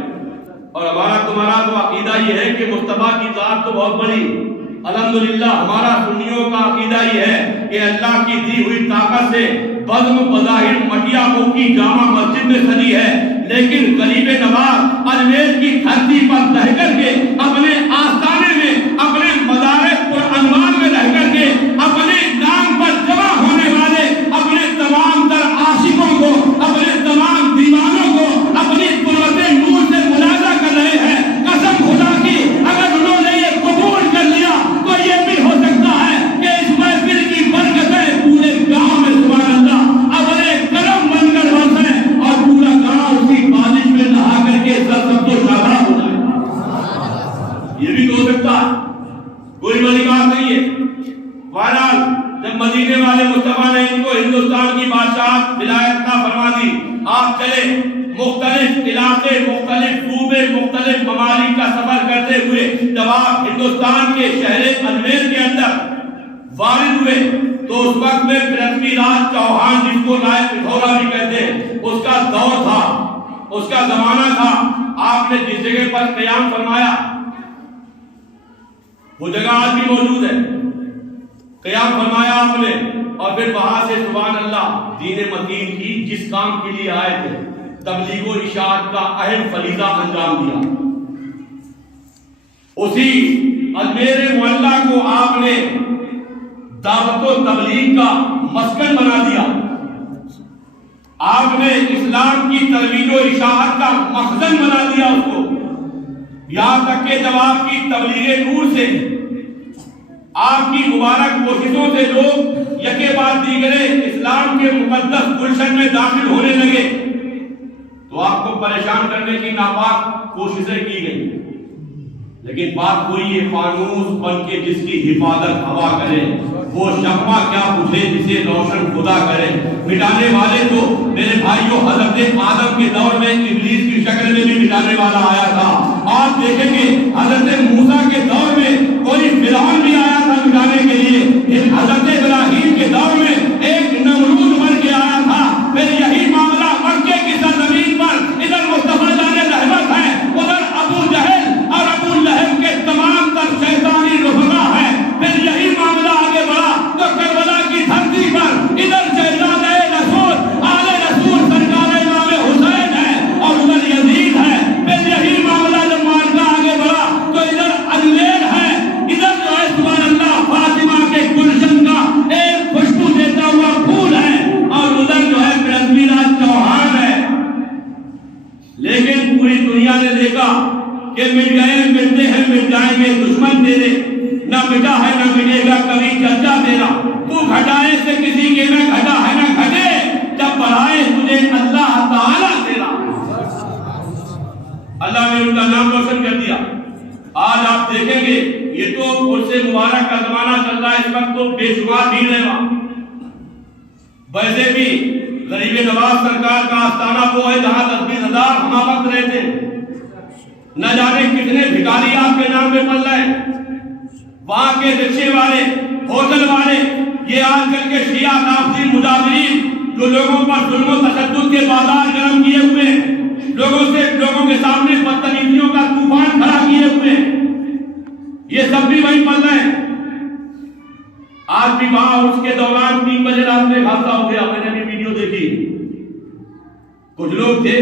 اور ہمارا تمہارا تو عقیدہ یہ ہے کہ مصطفیٰ کی ذات تو بہت بڑی، الحمدللہ ہمارا سنیوں کا عقیدہ یہ ہے کہ اللہ کی دی ہوئی طاقت سے بزم بظاہر مٹیا کو کی جامع مسجد میں سجی ہے، لیکن غریب نواز اجمیر کی دھرتی پر رہ کر کے اپنے آستانے میں، اپنے مدارس پر انوار میں رہ کر کے اپنے نام پر جمع ہونے والے اپنے تمام تر عاشقوں کو، اپنے تمام دیوانوں کو اپنی قرۃ نور سے ملازہ کر رہے ہیں۔ قسم خدا کی اگر انہوں نے یہ قبول کر لیا تو یہ بھی ہو سکتا ہے کہ اس محفل کی برکتیں پورے گاؤں میں سبحان اللہ اپنے کرم بن کر برسیں اور پورا گاؤں اسی بارش میں نہا کر کے سب تو شاداب ہو جائے۔ یہ بھی ہو سکتا ہے، کوئی بڑی بات نہیں ہے۔ بہرحال جب مدینے والے مصطفیٰ نے ان کو ہندوستان کی بادشاہت ولایت عطا فرما دی، آپ چلے مختلف علاقے، مختلف صوبے، مختلف ممالک کا سفر کرتے ہوئے جب آپ ہندوستان کے شہر اجمیر کے اندر وارد ہوئے تو اس وقت میں پرتھوی راج چوہان، جس کو رائے پتھورا بھی کہتے ہیں، اس کا دور تھا، اس کا زمانہ تھا۔ آپ نے جس جگہ پر قیام فرمایا وہ جگہ آج بھی موجود ہے، قیام فرمایا آپ نے، اور پھر وہاں سے سبحان اللہ دین متین کی جس کام کے لیے آئے تھے، تبلیغ و اشاعت کا اہم فریضہ انجام دیا۔ اسی اجمیر معلیٰ کو آپ نے دعوت و تبلیغ کا مسکن بنا دیا، آپ نے اسلام کی ترویج و اشاعت کا مخزن بنا دیا اس کو، یہاں تک کہ جب آپ کی تبلیغ نور سے، آپ کی مبارک کوششوں سے لوگ یکے بعد دیگرے اسلام کے مقدس گلشن میں داخل ہونے لگے تو آپ کو پریشان کرنے کی ناپاک کوششیں کی گئی، لیکن بات ہوئی یہ فانوس بن کے جس کی حفاظت ہوا کرے، وہ شمع کیا بجھے جسے روشن خدا کرے۔ مٹانے والے تو میرے بھائیوں حضرت آدم کے دور میں ابلیس کی شکل میں بھی مٹانے والا آیا تھا۔ آپ دیکھیں گے حضرت موسیٰ کے دور میں کوئی فرعون بھی آیا تھا مٹانے کے لیے، حضرت ابراہیم کے دور میں ایک نمرود بن کے آیا تھا۔ پھر یہی معاملہ مکے کی سرزمین پر، ادھر مصطفیٰ جان رحمت ہے، ادھر ابو جہل اور ابو لہب کے تمام تر شیطانی رفقا ہیں۔ پھر یہی معاملہ آگے بڑھا تو کربلا کی دھرتی پر ادھر شہزاد رسول آل رسول سرکار امام حسین ہے اور ادھر یزید ہے۔ پھر یہی معاملہ جب معرکہ آگے بڑھا تو ادھر اجمیر ہے، ادھر جو ہے سبحان اللہ فاطمہ کے گلشن کا تیرے، نہ مٹا ہے نہ مٹے گا کبھی چرچا تیرا، تو گھٹائے سے کسی کے نہ گھٹا ہے نہ گھٹے، جب بڑھائے تجھے اللہ تعالیٰ تیرا۔ اللہ نے ان کا نام روشن کر دیا۔ آج آپ دیکھیں گے یہ تو عرص مبارک کا زمانہ چل رہا ہے، اس وقت تو بے شمار بھیڑ ہے وہاں، ویسے بھی غریب نواز سرکار کا آستانہ وہ ہے جہاں 10,000 ہم وقت رہتے، نہ جانے کتنے بھکاری آپ کے نام پہ پل رہے ہیں۔ وہاں کے رکشے والے، ہوٹل والے، یہ آج کل کے شیعہ نافذین مجاہرین جو لوگوں پر ظلم و تشدد کے بازار گرم کیے ہوئے ہیں، لوگوں کے سامنے بدتمیزیوں کا طوفان کھڑا کیے ہوئے ہیں، یہ سب بھی وہیں پل رہے ہیں۔ آج بھی وہاں اس کے دوران 3 بجے رات میں حادثہ ہو گیا، میں نے بھی ویڈیو دیکھی، کچھ لوگ تھے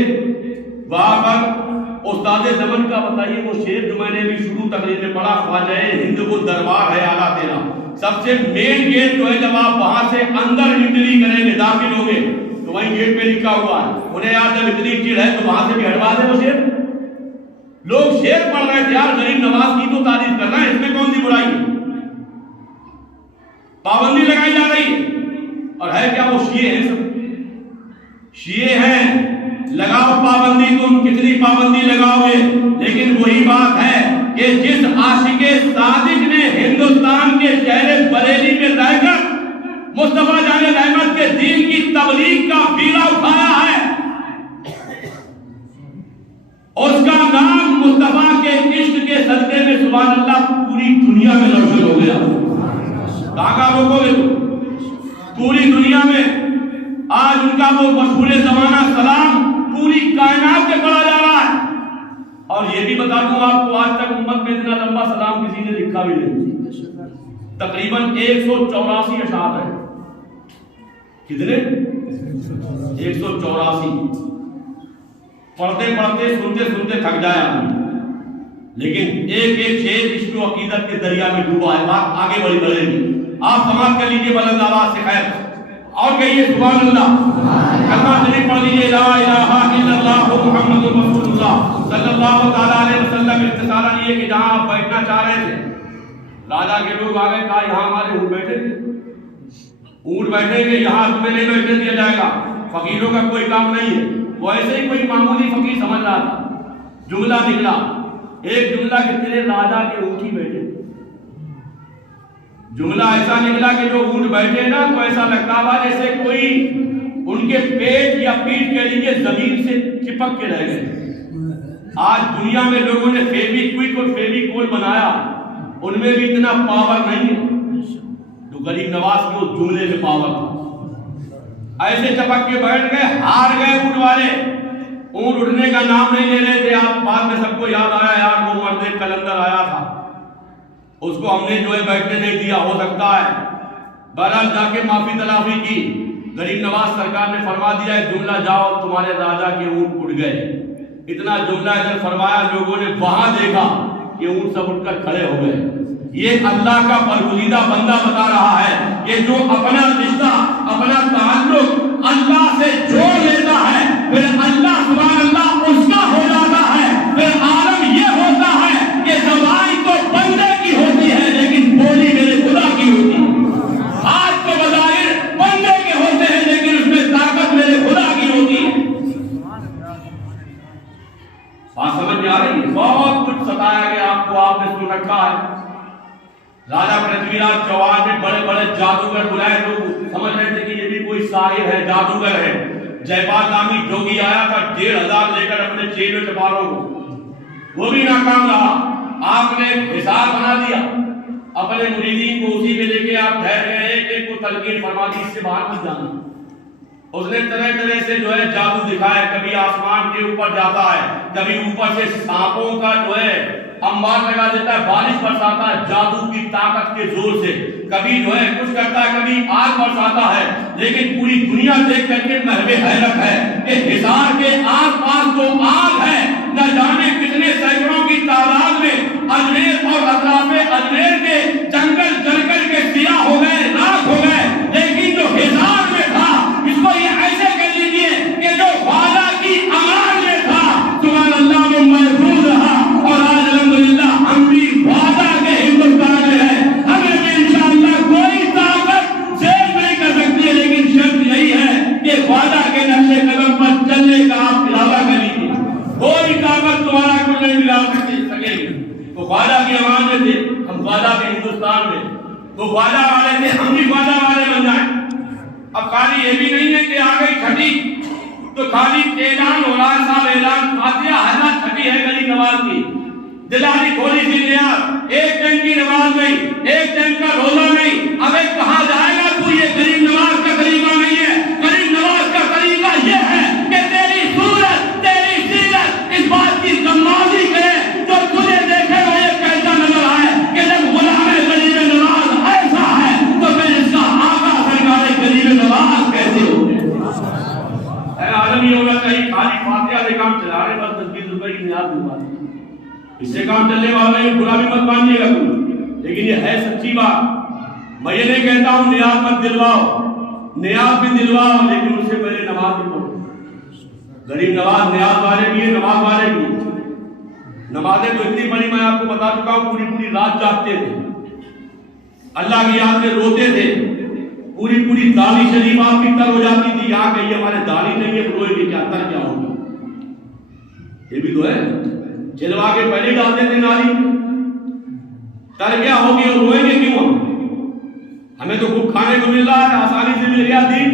وہاں پر۔ استاد زمن کا بتائیے وہ شعر جو میں نے بھی شروع تقریر میں پڑھا، خواجہ ہند وہ دربار ہے اعلیٰ تیرا، سب سے مین گیٹ جو ہے جب آپ وہاں سے اندر انٹری کریں گے، داخل ہوں گے تو وہیں گیٹ پہ لکھا ہوا ہے، انہیں یاد جب اتنی چڑ ہے تو وہاں سے بھی ہٹوا دیں وہ شعر۔ لوگ شعر پڑھ رہے تھے، یار غریب نواز کی تو تعریف کرنا ہے، اس میں کون سی برائی ہے؟ پابندی لگائی جا رہی ہے، اور ہے کیا وہ شیعہ ہیں؟ سب شیعہ ہیں، لگاؤ پابندی، تم کتنی پابندی لگاؤ گے، لیکن وہی بات ہے کہ جس عاشق صادق نے ہندوستان کے شہر بریلی میں رہ کر مصطفیٰ جان رحمت کے دین کی تبلیغ کا بیڑا اٹھایا ہے، اس کا نام مصطفیٰ کے عشق کے صدقے میں سبحان اللہ پوری دنیا میں روشن ہو گیا۔ کہاں روکو گے تو؟ پوری دنیا میں آج ان کا وہ مشہور زمانہ سلام پوری کائنات میں پڑھا جا رہا ہے۔ اور یہ بھی بتا دوں آپ کو، آج تک امت میں اتنا لمبا سلام کسی نے لکھا بھی نہیں، تقریباً 184 اشعار ہے۔ کتنے؟ 184 پڑھتے پڑھتے سنتے سنتے تھک جائے آدمی، لیکن ایک ایک شعر عشق و عقیدت کے دریا میں ڈوبا ہے۔ بات آگے بڑھے گی، آپ سماعت کر لیجیے بلند آواز سے، خیر اور کہیے سبحان اللہ، کلمہ شریف پڑھ لیجیے، لا الہ الا اللہ محمد رسول اللہ صلی اللہ تعالیٰ علیہ وسلم۔ اختصاراً یہ کہ جہاں آپ بیٹھنا چاہ رہے تھے، راجا کے لوگ آ گئے، کہا یہاں ہمارے اونٹ بیٹھے تھے، اونٹ بیٹھیں گے یہاں تمہیں نہیں بیٹھنے دیا جائے گا، فقیروں کا کوئی کام نہیں ہے۔ وہ ایسے ہی کوئی معمولی فقیر سمجھ رہا تھا، جملہ نکلا، ایک جملہ کہ تیرے راجا کے اونٹ ہی بیٹھے، جملہ ایسا نکلا کہ جو اونٹ بیٹھے نا تو ایسا لگتا تھا جیسے کوئی ان کے پیٹ یا پیٹھ کے لیے زمین سے چپک کے رہ گئے۔ آج دنیا میں لوگوں نے فیوی کوئک اور فیوی کول بنایا، ان میں بھی اتنا پاور نہیں ہے جو غریب نواز کے اس جملے میں پاور تھا۔ ایسے چپک کے بیٹھ گئے، ہار گئے اونٹ والے، اونٹ اٹھنے کا نام نہیں لے رہے تھے۔ آپ بعد میں سب کو یاد آیا، یار وہ مرد کلندر آیا تھا، اس کو ہم نے جو ہے بیٹھنے نہیں دیا، ہو سکتا ہے۔ بہرحال جا کے معافی تلافی کی، غریب نواز سرکار نے فرما دیا ہے جملہ جاؤ تمہارے راجا کے اونٹ اٹھ گئے۔ اتنا جملہ ادھر فرمایا، لوگوں نے وہاں دیکھا کہ اونٹ سب اٹھ کر کھڑے ہو گئے۔ یہ اللہ کا برگزیدہ بندہ بتا رہا ہے کہ جو اپنا رشتہ، اپنا تعلق اللہ سے جوڑ لیتا ہے، پھر اللہ سبحان اللہ اس کا ہو جاتا ہے۔ پھر عالم یہ ہوتا ہے کہ زبان تو بندے کی ہوتی ہے لیکن بولی میرے خدا کی ہوتی ہے، ہاتھ تو بظاہر بندے کے ہوتے ہیں لیکن اس میں طاقت میرے خدا کی ہوتی ہے۔ بات سمجھ میں آ رہی ہے؟ بہت کچھ ستایا گیا آپ کو، آپ نے سن رکھا ہے۔ راجا پرتھوی راج چوہان نے بڑے بڑے جادوگر بلائے، لوگ سمجھ رہے تھے کہ یہ بھی کوئی ساحر ہے، جادوگر ہے۔ جے پال نامی جوگی آیا تھا 1,500 لے کر اپنے چیلوں چپاروں کو، وہ بھی ناکام رہا۔ آپ نے حساب بنا دیا اپنے مریدین کو، اسی میں لے کے آپ ٹھہر گئے، ایک ایک کو تلقین فرما دی، اس سے باہر مت جانا۔ اس نے طرح طرح سے جو ہے جادو دکھایا، کبھی آسمان کے اوپر جاتا ہے، کبھی اوپر سے سانپوں کا جو ہے انبار لگا دیتا ہے، بارش برساتا ہے جادو کی طاقت کے زور سے، کبھی جو ہے کچھ کرتا ہے، کبھی آگ برساتا ہے۔ لیکن پوری دنیا دیکھ کر کے محو حیرت ہے کہ حصار کے آس پاس جو آگ ہے، نہ جانے کتنے سینکڑوں کی تعداد میں اجمیر اور اطراف اجمیر کے جنگل جل کر کے سیاہ ہو گئے، راکھ ہو گئے، لیکن جو حصار میں تھا، اس کو یہ ایسے کہہ لیجیے کہ جو وعدہ کی امان میں تھا، سبحان اللہ وہ محفوظ رہا۔ اور آج الحمدللہ ہم بھی وعدہ کے وہ خواجہ والے تھے، ہم بھی خواجہ والے بن جائیں۔ اب خالی یہ بھی نہیں ہے کہ آ گئی چھٹی تو خالی اعلان ہو رہا ہے، صاحب اعلان فاتحہ ہے نا، چھٹی ہے غریب نواز کی، دلانی تھوڑی سی نیاز، ایک ٹائم کی نماز نہیں، ایک ٹائم کا روزہ نہیں، اب ایک کہا جائے گا تو یہ غریب نواز کا طریقہ نہیں ہے۔ غریب نواز کا طریقہ یہ ہے کہ تیری صورت، تیری سیرت اس بات کی کمازی کرے جو تجھے دیکھے وہ یہ کیسا نظر آئے کہ جب غلام غریب نواز ایسا ہے تو پھر اس کا آقا سرکار غریب نواز کیسے ہو گئے؟ اے عالم یہ ہونا چاہیے خالی فاتحہ سے کام چلا رہے، بس 10-20 روپے کی نیاز دلوا دی، اس سے کام چلنے والا نہیں، برا بھی مت مانیے گا کوئی، لیکن یہ ہے سچی بات۔ میں یہ نہیں کہتا ہوں نیاز مت دلواؤ، نیاز بھی دلواؤ، لیکن اس سے پہلے نماز بھی پڑھو۔ غریب نواز نیاز والے بھی ہیں، نماز والے بھی ہیں۔ نمازیں تو اتنی بڑی میں آپ کو بتا چکا ہوں، پوری پوری رات جاگتے تھے، اللہ کی یاد میں روتے تھے، پوری پوری داڑھی شریف آپ کی تر ہو جاتی تھی، یہاں کہیے ہمارے داڑھی نہیں ہے، روئے گے کیا، تر کیا ہوگی؟ یہ بھی تو ہے، جلوا کے پہلے ڈالتے تھے نالی، تر کیا ہوگی اور روئیں گے کیوں؟ ہمیں تو خوب کھانے کو مل رہا ہے، آسانی سے مل گیا دین،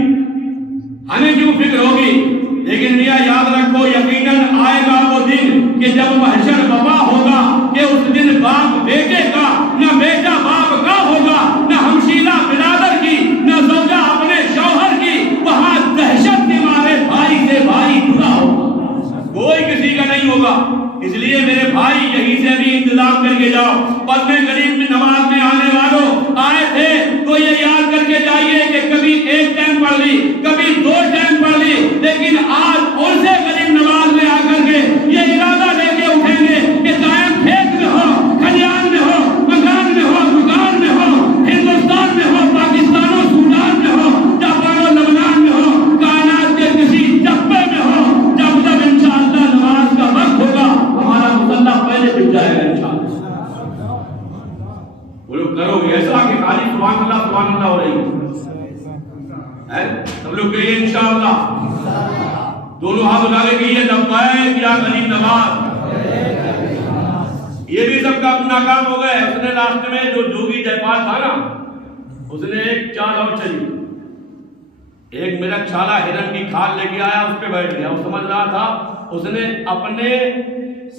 ہمیں کیوں فکر ہوگی؟ لیکن میاں یاد رکھو یقیناً آئے گا وہ دن کہ جب محشر وبا ہوگا کہ اس دن باپ بیٹے کا، نہ بیٹا باپ کا ہوگا، نہ ہمشیرہ برادر کی، نہ زوجہ اپنے شوہر کی، وہاں دہشت کے مارے بھائی سے بھائی جدا ہوگا، کوئی کسی کا نہیں ہوگا۔ اس لیے میرے بھائی یہیں سے بھی انتظام کر کے جاؤ۔ بس میں غریب میں نماز میں آنے والوں آئے تھے تو یہ یاد کر کے جائیے کہ کبھی ایک ٹائم پڑھ لی، کبھی 2 ٹائم پڑھ لی، لیکن آج اور سے غریب نماز میں آ کر کے یہ ارادہ لے کے اٹھیں گے کہ قائم کھیت میں ہو، کھلیان میں ہو، مکان میں ہو، دکان میں ہو، ہندوستان میں ہو، پاکستان و سوڈان میں ہو، جاپان و لبنان میں ہو، کائنات کے کسی چپے میں ہو، جب انشاءاللہ نماز کا وقت ہوگا ہمارا مسلح پہلے بچ جائے گا انشاءاللہ۔ وہ لوگ کرو گے ایسا کہ خالی سبحان اللہ ہو رہی ہے، سب لوگ کہیے انشاءاللہ، دونوں ہاتھ اٹھا کے کہیے لبیک یا غریب نواز۔ یہ بھی سب کا اپنا کام ہو گئے۔ اس نے لاسٹ میں جو جوگی جے پال تھا نا، اس نے ایک چال اور چلی، ایک میرا چھالا ہرن کی کھال لے کے آیا، اس پہ بیٹھ گیا، وہ سمجھ رہا تھا، اس نے اپنے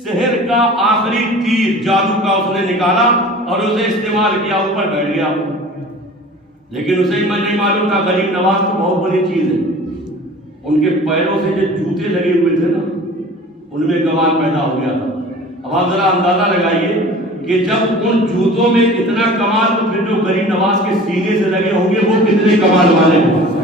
سحر کا آخری تیر جادو کا اس نے نکالا اور اسے استعمال کیا، اوپر بیٹھ گیا، لیکن اسے نہیں معلوم تھا غریب نواز تو بہت بڑی چیز ہے۔ ان کے پیروں سے جو جوتے لگے ہوئے تھے نا، ان میں کمال پیدا ہو گیا تھا۔ اب آپ ذرا اندازہ لگائیے کہ جب ان جوتوں میں اتنا کمال، تو پھر جو غریب نواز کے سینے سے لگے ہوں گے وہ کتنے کمال والے ہوں گے،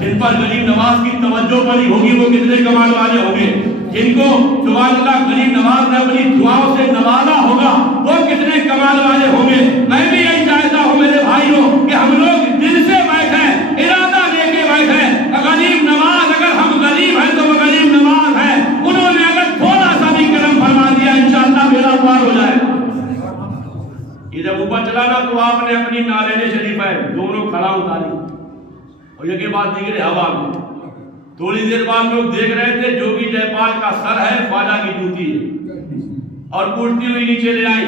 جن پر غریب نواز کی توجہ پڑی ہوگی وہ کتنے کمال والے ہوں گے، جن کو سبحان اللہ غریب نواز نے اپنی دعاؤں سے نوازا ہوگا وہ کتنے کمال والے ہوں گے۔ میں بھی یہی چاہتا ہوں میرے بھائیوں کہ ہم لوگ دل سے بیٹھیں، ارادہ لے کے بیٹھیں، غریب نواز اگر ہم غریب ہیں تو وہ غریب نواز ہے، انہوں نے اگر تھوڑا سا بھی کرم فرما دیا انشاءاللہ بیڑا پار ہو جائے گا۔ یہ جب اوپر چلا نا تو آپ نے اپنی نعلین شریف ہے دونوں کھڑا اتاری اور یہ کے بعد دیگر ہوا میں، تھوڑی دیر بعد لوگ دیکھ رہے تھے جوگی جے پال کا سر ہے، خواجہ کی جوتی ہے، اور اٹھتی ہوئی نیچے لے آئی۔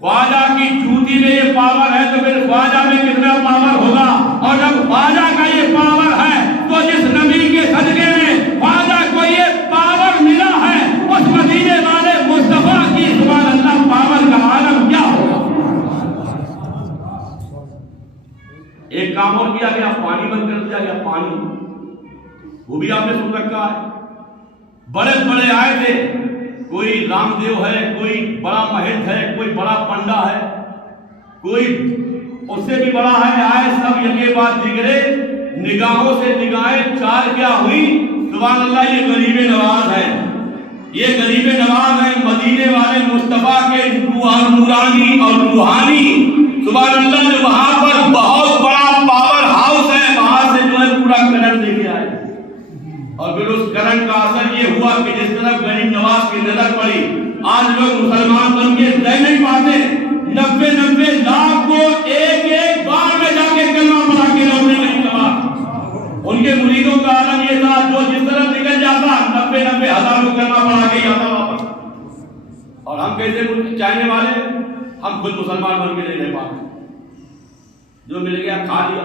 خواجہ کی جوتی میں یہ پاور ہے تو پھر خواجہ میں کتنا پاور ہوگا، اور جب خواجہ کا یہ پاور ہے تو جس نبی کے صدقے میں خواجہ کو یہ پاور ملا ہے اس مدینے والے مصطفیٰ کی سبحان اللہ پاور کا عالم کیا ہوگا۔ ایک کام اور کیا گیا، پانی بند کر دیا گیا، پانی، وہ بھی آپ نے سن رکھا ہے، بڑے بڑے آئے تھے، کوئی رام دیو ہے، کوئی بڑا مہنت ہے، کوئی بڑا پنڈا ہے، کوئی اس سے بھی بڑا ہے، آئے سب یکے بعد دیگرے، نگاہوں سے نگاہیں چار کیا ہوئی، سبحان اللہ یہ غریب نواز ہے، یہ غریب نواز ہے، مدینے والے مصطفیٰ کے نورانی اور روحانی سبحان اللہ جو وہاں پر بہت بڑا پاور ہاؤس ہے، وہاں سے جو ہے پورا کرنٹ لے کے آئے، اور پھر اس کرنٹ کا اثر یہ ہوا کہ جس طرح غریب نواز کی نظر پڑی، آج لوگ مسلمان بن کے رہ نہیں پاتے، 90 لاکھ کو ایک بار میں جا کے کلمہ پڑھا کے لوٹنے نہیں لگا۔ ان کے مریدوں کا عالم یہ تھا جو جس طرف نکل جاتا 90 ہزار کو کلمہ پڑھا کے آتا واپس، اور ہم کیسے ملک چاہنے والے، ہم خود مسلمان بن کے نہیں رہ پاتے۔ جو مل گیا کھا لیا،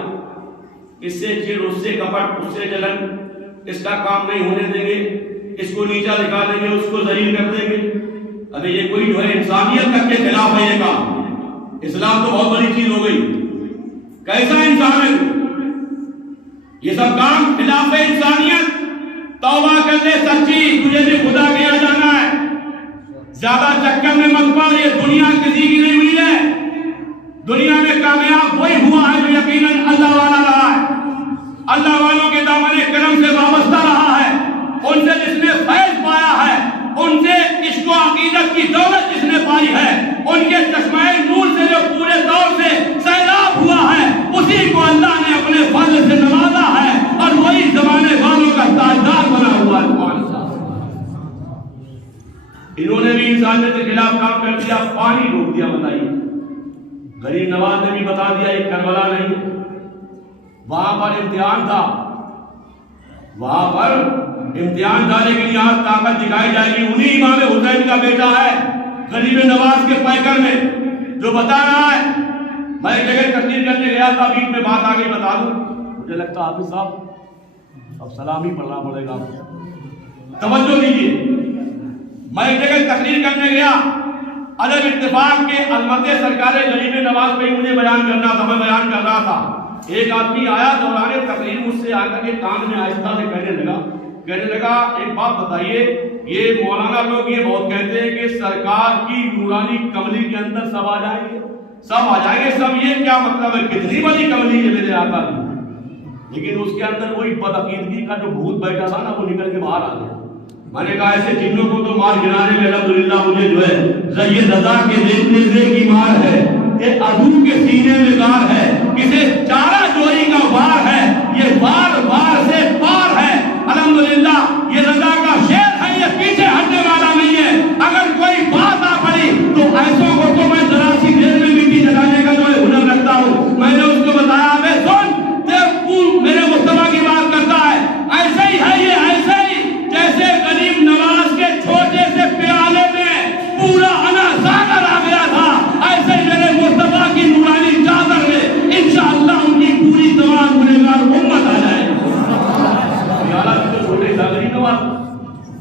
اس سے چڑ، اس سے کپٹ، اس سے جلن، اس کا کام نہیں ہونے دیں گے، اس کو نیچا دکھا دیں گے، اس کو ذلیل کر دیں گے. ابھی یہ کوئی جو ہے انسانیت تک کے خلاف ہے یہ کام. اسلام تو بہت بڑی چیز ہو گئی، کیسا انسان ہے یہ سب کام خلاف انسانیت. توبہ کر لے سچی، تجھے بھی خدا کے یہاں جانا ہے. زیادہ چکر میں مت پڑ، یہ دنیا کسی کی نہیں ہوئی ہے. دنیا میں کامیاب وہی ہوا ہے جو یقیناً اللہ والا رہا ہے، اللہ والوں کے دامن کرم سے وابستہ رہا ہے، ان سے جس نے فیض پایا ہے، ان سے عشق و عقیدت کی دولت جس نے پائی ہے، ان کے چشمہ نور سے جو پورے دور سے سیلاب ہوا ہے، اسی کو اللہ نے اپنے فضل سے نوازا ہے اور وہی زمانے والوں کا تاجدار بنا ہوا ہے. انہوں نے بھی انسانیت کے خلاف کام کر دیا، پانی روک دیا. بتائیے، غریب نواز نے بھی بتا دیا یہ کربلا نہیں ہے. وہاں پر امتحان تھا، وہاں پر امتحان تھا، لیکن یہاں طاقت دکھائی جائے گی. انہی امام حسین کا بیٹا ہے غریب نواز کے پیکر میں جو بتا رہا ہے. میں ایک جگہ تقریر کرنے گیا تھا، بیچ میں بات آگئی بتا دوں. مجھے لگتا حافظ صاحب اب سلام ہی پڑھنا پڑے گا، توجہ دیجیے. میں ایک جگہ تقریر کرنے گیا، عدم اتفاق کے عظمت سرکار غریب نواز پہ مجھے بیان کرنا تھا. میں بیان کر رہا تھا، ایک آدمی آیا دوران تقریر مجھ سے آ کر کے کان میں آہستہ سے کہنے لگا ایک بات بتائیے، یہ مولانا لوگ یہ بہت کہتے ہیں کہ سرکار کی نورانی کملی کے اندر سب آ جائیں گے، سب آ جائیں گے، سب یہ کیا مطلب ہے؟ کتنی بڑی کملی ہے میرے آقا کی. لیکن اس کے اندر وہی بدعقیدگی کا جو بھوت بیٹھا تھا نا، وہ نکل کے باہر آ گیا. میں نے کہا ایسے جنوں کو تو مار گرانے میں الحمدللہ مجھے جو ہے زید رضا کے دیکھنے کی مار ہے، یہ عدو کے سینے میں گار ہے، اسے چارہ جوئی کا وار ہے، یہ وار سے پار ہے. الحمدللہ یہ رضا کا شیر ہے، یہ پیچھے ہٹنے والا نہیں ہے. اگر کوئی بات آ پڑی تو ایسوں کو تو میں ذرا سی دیر میں مٹی جلانے کا جو ہے ہنر رکھتا ہوں. میں نے اس کو بتایا، میں سن میرے مصطفیٰ کی بات کرتا ہے، ایسے ہی ہے یہ، ایسے ہی جیسے غریب نواز کے چھوٹے سے پیالے میں پورا انا ساگر آ گیا تھا، ایسے ہی میرے مصطفیٰ کی نورانی چادر میں انشاءاللہ ان کی پوری تمام گنہگار امت آ جائے. پیالہ تو چھوٹے تھا غریب نواز،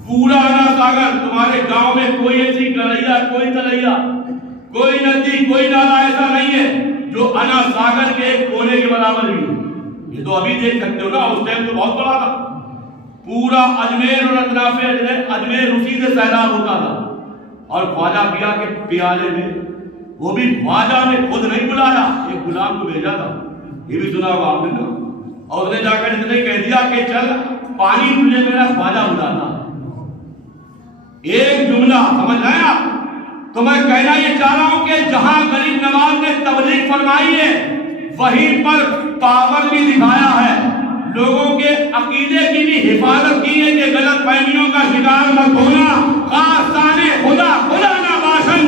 پورا انا ساگر. تمہارے گاؤں میں کوئی ایسی گڑھیا، کوئی تلیا، کوئی ندی، کوئی نالا ایسا نہیں ہے جو انا ساگر کے ایک کونے کے برابر بھی. یہ تو ابھی دیکھ سکتے ہو نا، اس ٹائم تو بہت بڑا تھا. پورا اجمیر اور اطراف اجمیر اسی سے سیلاب ہوتا تھا. اور خواجہ پیا کے پیالے میں، وہ بھی خواجہ نے خود نہیں بلایا، ایک غلام کو بھیجا تھا، یہ بھی سنا ہوگا آپ نے نا. اور اس نے جا کر اتنے کہہ دیا کہ چل پانی تجھے میرا خواجہ بلاتا. ایک جملہ سمجھ رہے ہیں آپ؟ تو میں کہنا یہ چاہ رہا ہوں کہ جہاں غریب نواز نے تبلیغ فرمائی ہے، وہیں پر پاور بھی دکھایا ہے، لوگوں کے عقیدے کی بھی حفاظت کی ہے کہ غلط فہمیوں کا شکار مت ہونا. خاصان خدا خدا نہ باشن،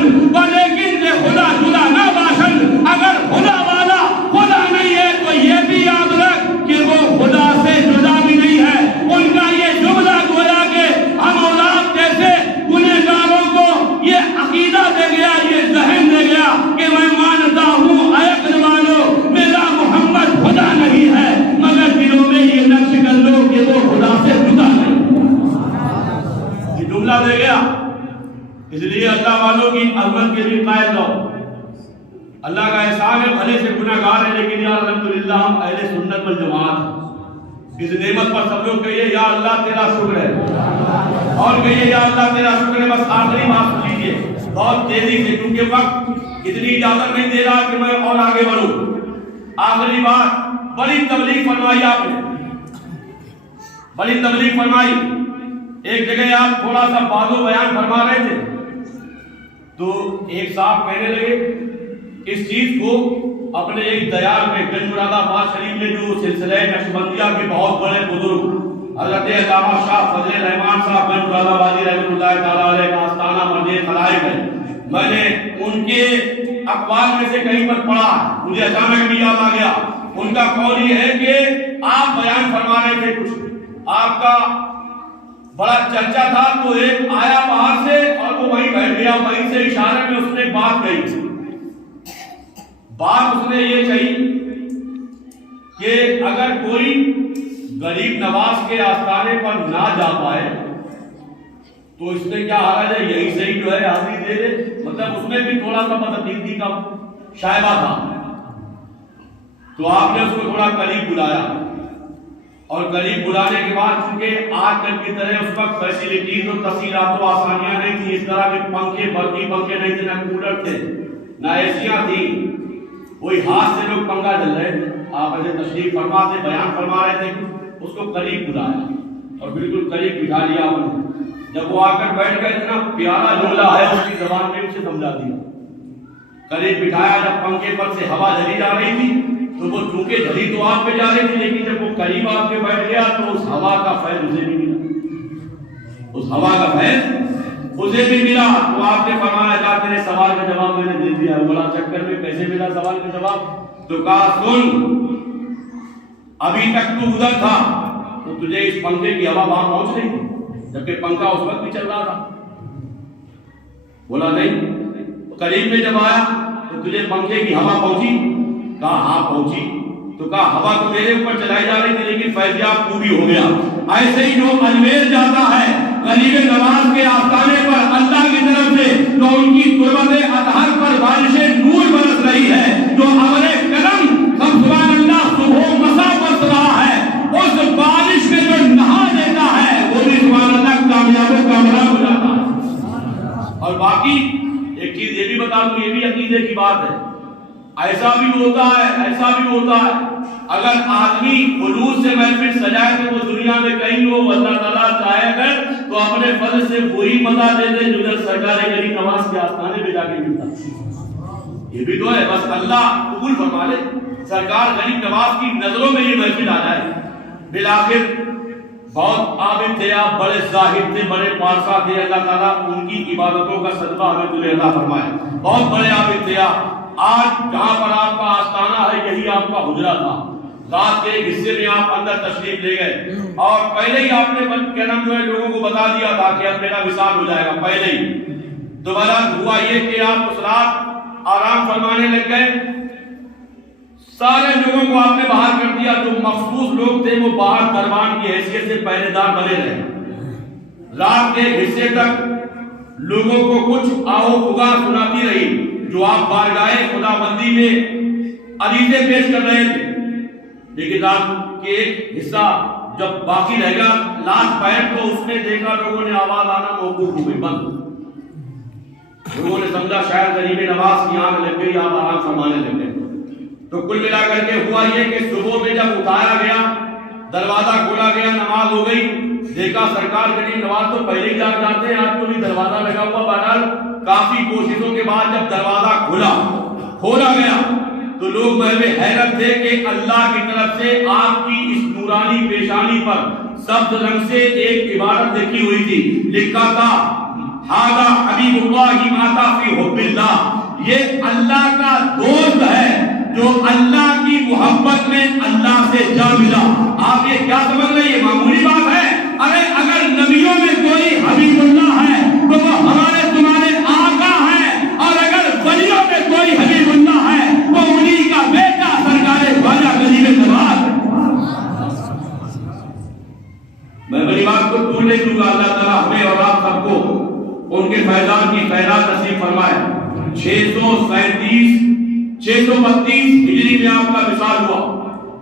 لیکن سے خدا جدا نہ باشن. اگر خدا والا خدا نہیں ہے تو یہ بھی یاد رکھ کہ وہ خدا سے جدا بھی نہیں ہے. ان کا یہ جملہ گویا کہ ہم اولاد جیسے گنہگاروں کو یہ عقیدہ دے گیا، یہ ذہن دے گیا کہ میں مانتا ہوں اے عقل والو میرا محمد خدا نہیں ہے، مگر دلوں میں یہ نقش کر لو کہ وہ خدا سے جدا نہیں. یہ جملہ دے گیا. اس لیے اللہ والوں کی عظمت کے لیے قائل رہو. اللہ کا احسان ہے، بھلے سے گناہگار ہے لیکن یا الحمدللہ ہم اہل سنت والجماعت. اس نعمت پر سب لوگ کہیے یا اللہ تیرا شکر ہے، اور کہیے یا اللہ تیرا شکر ہے. بس آخری بات سن لیجیے بہت تیزی سے، کیونکہ وقت اتنی اجازت نہیں دے رہا کہ میں اور آگے بڑھوں. آخری بات، بڑی تبلیغ فرمائی آپ نے، بڑی تبلیغ فرمائی. ایک جگہ آپ تھوڑا سا بازو بیان فرما رہے تھے تو ایک صاحب کہنے لگے اس چیز کو اپنے ایک دیار میں گنج مراد آباد شریف میں جو سلسلہ نقشبندیہ کے بہت بڑے بزرگ حضرت علامہ شاہ فضل الرحمان صاحب گنج مراد آبادی رحمۃ اللہ تعالیٰ علیہ کا آستانہ مرجع خلائق ہے. میں نے ان کے اقوال میں سے کہیں پر پڑھا، مجھے اچانک بھی یاد آ گیا. ان کا قول یہ ہے کہ آپ بیان فرما رہے تھے کچھ، آپ کا بڑا چرچا تھا تو ایک آیا باہر سے اور وہ وہیں بیٹھ گیا، وہیں سے اشارے میں اس نے بات کہی. بات اس نے یہ کہی کہ اگر کوئی غریب نواز کے آستانے پر نہ جا پائے تو اس میں کیا حرج ہے، یہی صحیح جو ہے حاضری دے دے. مطلب اس میں بھی تھوڑا سا بدعقیدگی کا شائبہ تھا. تو آپ نے اس کو تھوڑا قریب بلایا، اور قریب بلانے کے بعد چونکہ آج کل کی طرح اس وقت فیسلٹیز اور تسہیلات و آسانیاں نہیں تھی، اس طرح کے پنکھے برقی پنکھے نہیں تھے، نہ کولر تھے، نہ ایسیاں تھیں. وہی ہاتھ سے لوگ پنکھا چل رہے تھے. آپ ایسے تشریف فرما تھے، بیان فرما رہے تھے، اس کو قریب بلایا اور بالکل قریب بٹھا لیا. جب وہ آ کر بیٹھ گئے، اتنا پیارا جملہ ہے اس کی زبان میں اسے سمجھا دیا. قریب بٹھایا، جب پنکھے پر سے ہوا جلی جا رہی تھی تو وہ چونکہ جلی تو آپ پہ جا رہی تھی، لیکن جب وہ قریب آپ کے بیٹھ گیا تو اس ہوا کا فیض اسے بھی ملا. اس ہوا کا فیض اسے بھی ملا. تو آپ نے فرمایا جا تیرے سوال کا جواب میں نے دے دیا. بولا چکر میں کیسے ملا سوال کا جواب؟ تو کہا سن، ابھی تک تو ادھر تھا تو تجھے اس پنکھے کی ہوا وہاں پہنچ رہی تھی جبکہ پنکھا اس وقت بھی چل رہا تھا. بولا نہیں. قریب میں جب آیا تو تجھے پنکھے کی ہوا پہنچی؟ کہا ہاں پہنچی. تو کہا ہوا تو میرے اوپر چلائی جا رہی تھی لیکن فیضیاب تو بھی ہو گیا. ایسے ہی جو اجمیر جاتا ہے غریب نواز کے آستانے پر اللہ کی طرف سے تو ان کی قربت اطہر پر بارش نور برس رہی ہے. جو امر کرم سب سبحان اللہ صبح مسا برس رہا ہے، اس بارش میں جو نہا دیتا ہے وہ بھی سبحان اللہ کامیاب و کامیاب ہو جاتا ہے. اور باقی ایک چیز یہ بھی بتا دوں، یہ بھی عقیدے کی بات ہے. ایسا بھی ہوتا ہے، ایسا بھی ہوتا ہے، اگر آدمی خلوص سے محفل سجائے تو وہ دنیا میں کہیں ہو، اللہ تعالیٰ چاہے اگر تو اپنے فضل سے وہی مزہ دے دے جو سرکار غریب نواز کے آستانے پہ جا کے ملتا. یہ بھی تو ہے، بس اللہ قبول فرما لے، سرکار غریب نواز کی نظروں میں یہ محفل آ جائے. بالآخر بہت عابد تھے آپ، بڑے زاہد تھے، بڑے پارسا تھے. اللہ تعالیٰ ان کی عبادتوں کا صدقہ ہمیں تجھے عطا فرمائے. بہت بڑے عابد تھے آپ. آج جہاں پر آپ کا آستانہ ہے یہی آپ کا حجرہ تھا. رات کے ایک حصے میں آپ اندر تشریف لے گئے اور پہلے ہی آپ نے کہنا جو ہے لوگوں کو بتا دیا تھا کہ اب میرا وصال ہو جائے گا پہلے ہی. دوبارہ ہوا یہ کہ آپ اس رات آرام فرمانے لگ گئے. سارے لوگوں کو آپ نے باہر کر دیا. جو مخصوص لوگ تھے وہ باہر دربان کی حیثیت سے پہرے دار بنے رہے. رات کے ایک حصے تک لوگوں کو کچھ آہو پکار سناتی رہی جو آپ بارگاہ خدا بندی میں عریضے پیش کر رہے تھے. لیکن رات کے ایک حصہ جب باقی رہ گیا لاسٹ پیر تو اس میں دیکھا لوگوں نے آواز آنا موقوف ہو گئی، بند. لوگوں نے سمجھا شاید غریب نواز کی آنکھ لگ گئی، آپ آرام فرمانے لگ گئے. تو کل ملا کر کے ہوا یہ کہ صبح میں جب اٹھایا گیا، دروازہ کھولا گیا، نماز ہو گئی، دیکھا سرکار غریب نواز تو پہلے ہی جاتے ہیں، آج تو بھی دروازہ لگا ہوا. بہرحال کافی کوششوں کے بعد جب دروازہ کھولا گیا تو لوگ محو حیرت تھے کہ اللہ کی طرف سے آپ کی اس نورانی پیشانی پر سبز رنگ سے ایک عبارت لکھی ہوئی تھی. لکھا تھا ھذا حبیب اللہ مات فی حب اللہ. یہ اللہ کا دوست ہے جو اللہ کی محبت میں اللہ سے جا ملا. آپ یہ کیا سمجھ رہے ہیں؟ یہ معمولی بات ہے؟ ارے اگر نبیوں میں کوئی حبیب اللہ ہے تو وہ ہمارے تمہارے آقا ہے، اور اگر ولیوں میں کوئی حبیب اللہ ہے وہ انہی کا بیٹا سرکار خواجہ غریب نواز. میں بڑی بات کو دور نہیں دوں گا. اللہ تعالیٰ ہمیں اور آپ سب کو ان کے فیضان کی خیرات نصیب فرمائے. 632 ہجری میں آپ کا وصال ہوا.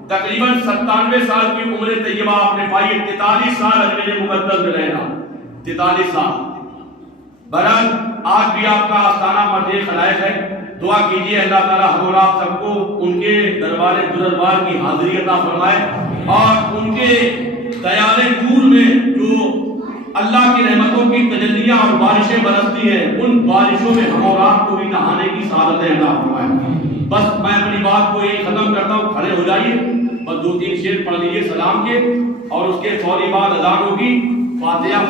تقریباً 97 سال کی عمر طیبہ آپ نے پائی. 43 سال اجمیر مقدس میں رہنا، 43 سال. بہرحال آج بھی آپ کا آستانہ مرد خلائق ہے. دعا کیجیے اللہ تعالیٰ ہم اور آپ سب کو ان کے دربار بزرگوار کی حاضری عطا فرمائے اور ان کے دیار نور میں جو اللہ کی رحمتوں کی تجلیاں اور بارشیں برستی ہیں ان بارشوں میں ہم اور آپ کو بھی نہانے کی سعادت عطا فرمائے. بس میں اپنی بات کو یہی ختم کرتا ہوں. کھڑے ہو جائیے، بس 2-3 شعر پڑھ لیجیے سلام کے اور اس کے فوری بعد اذان ہوگی. فاتحہ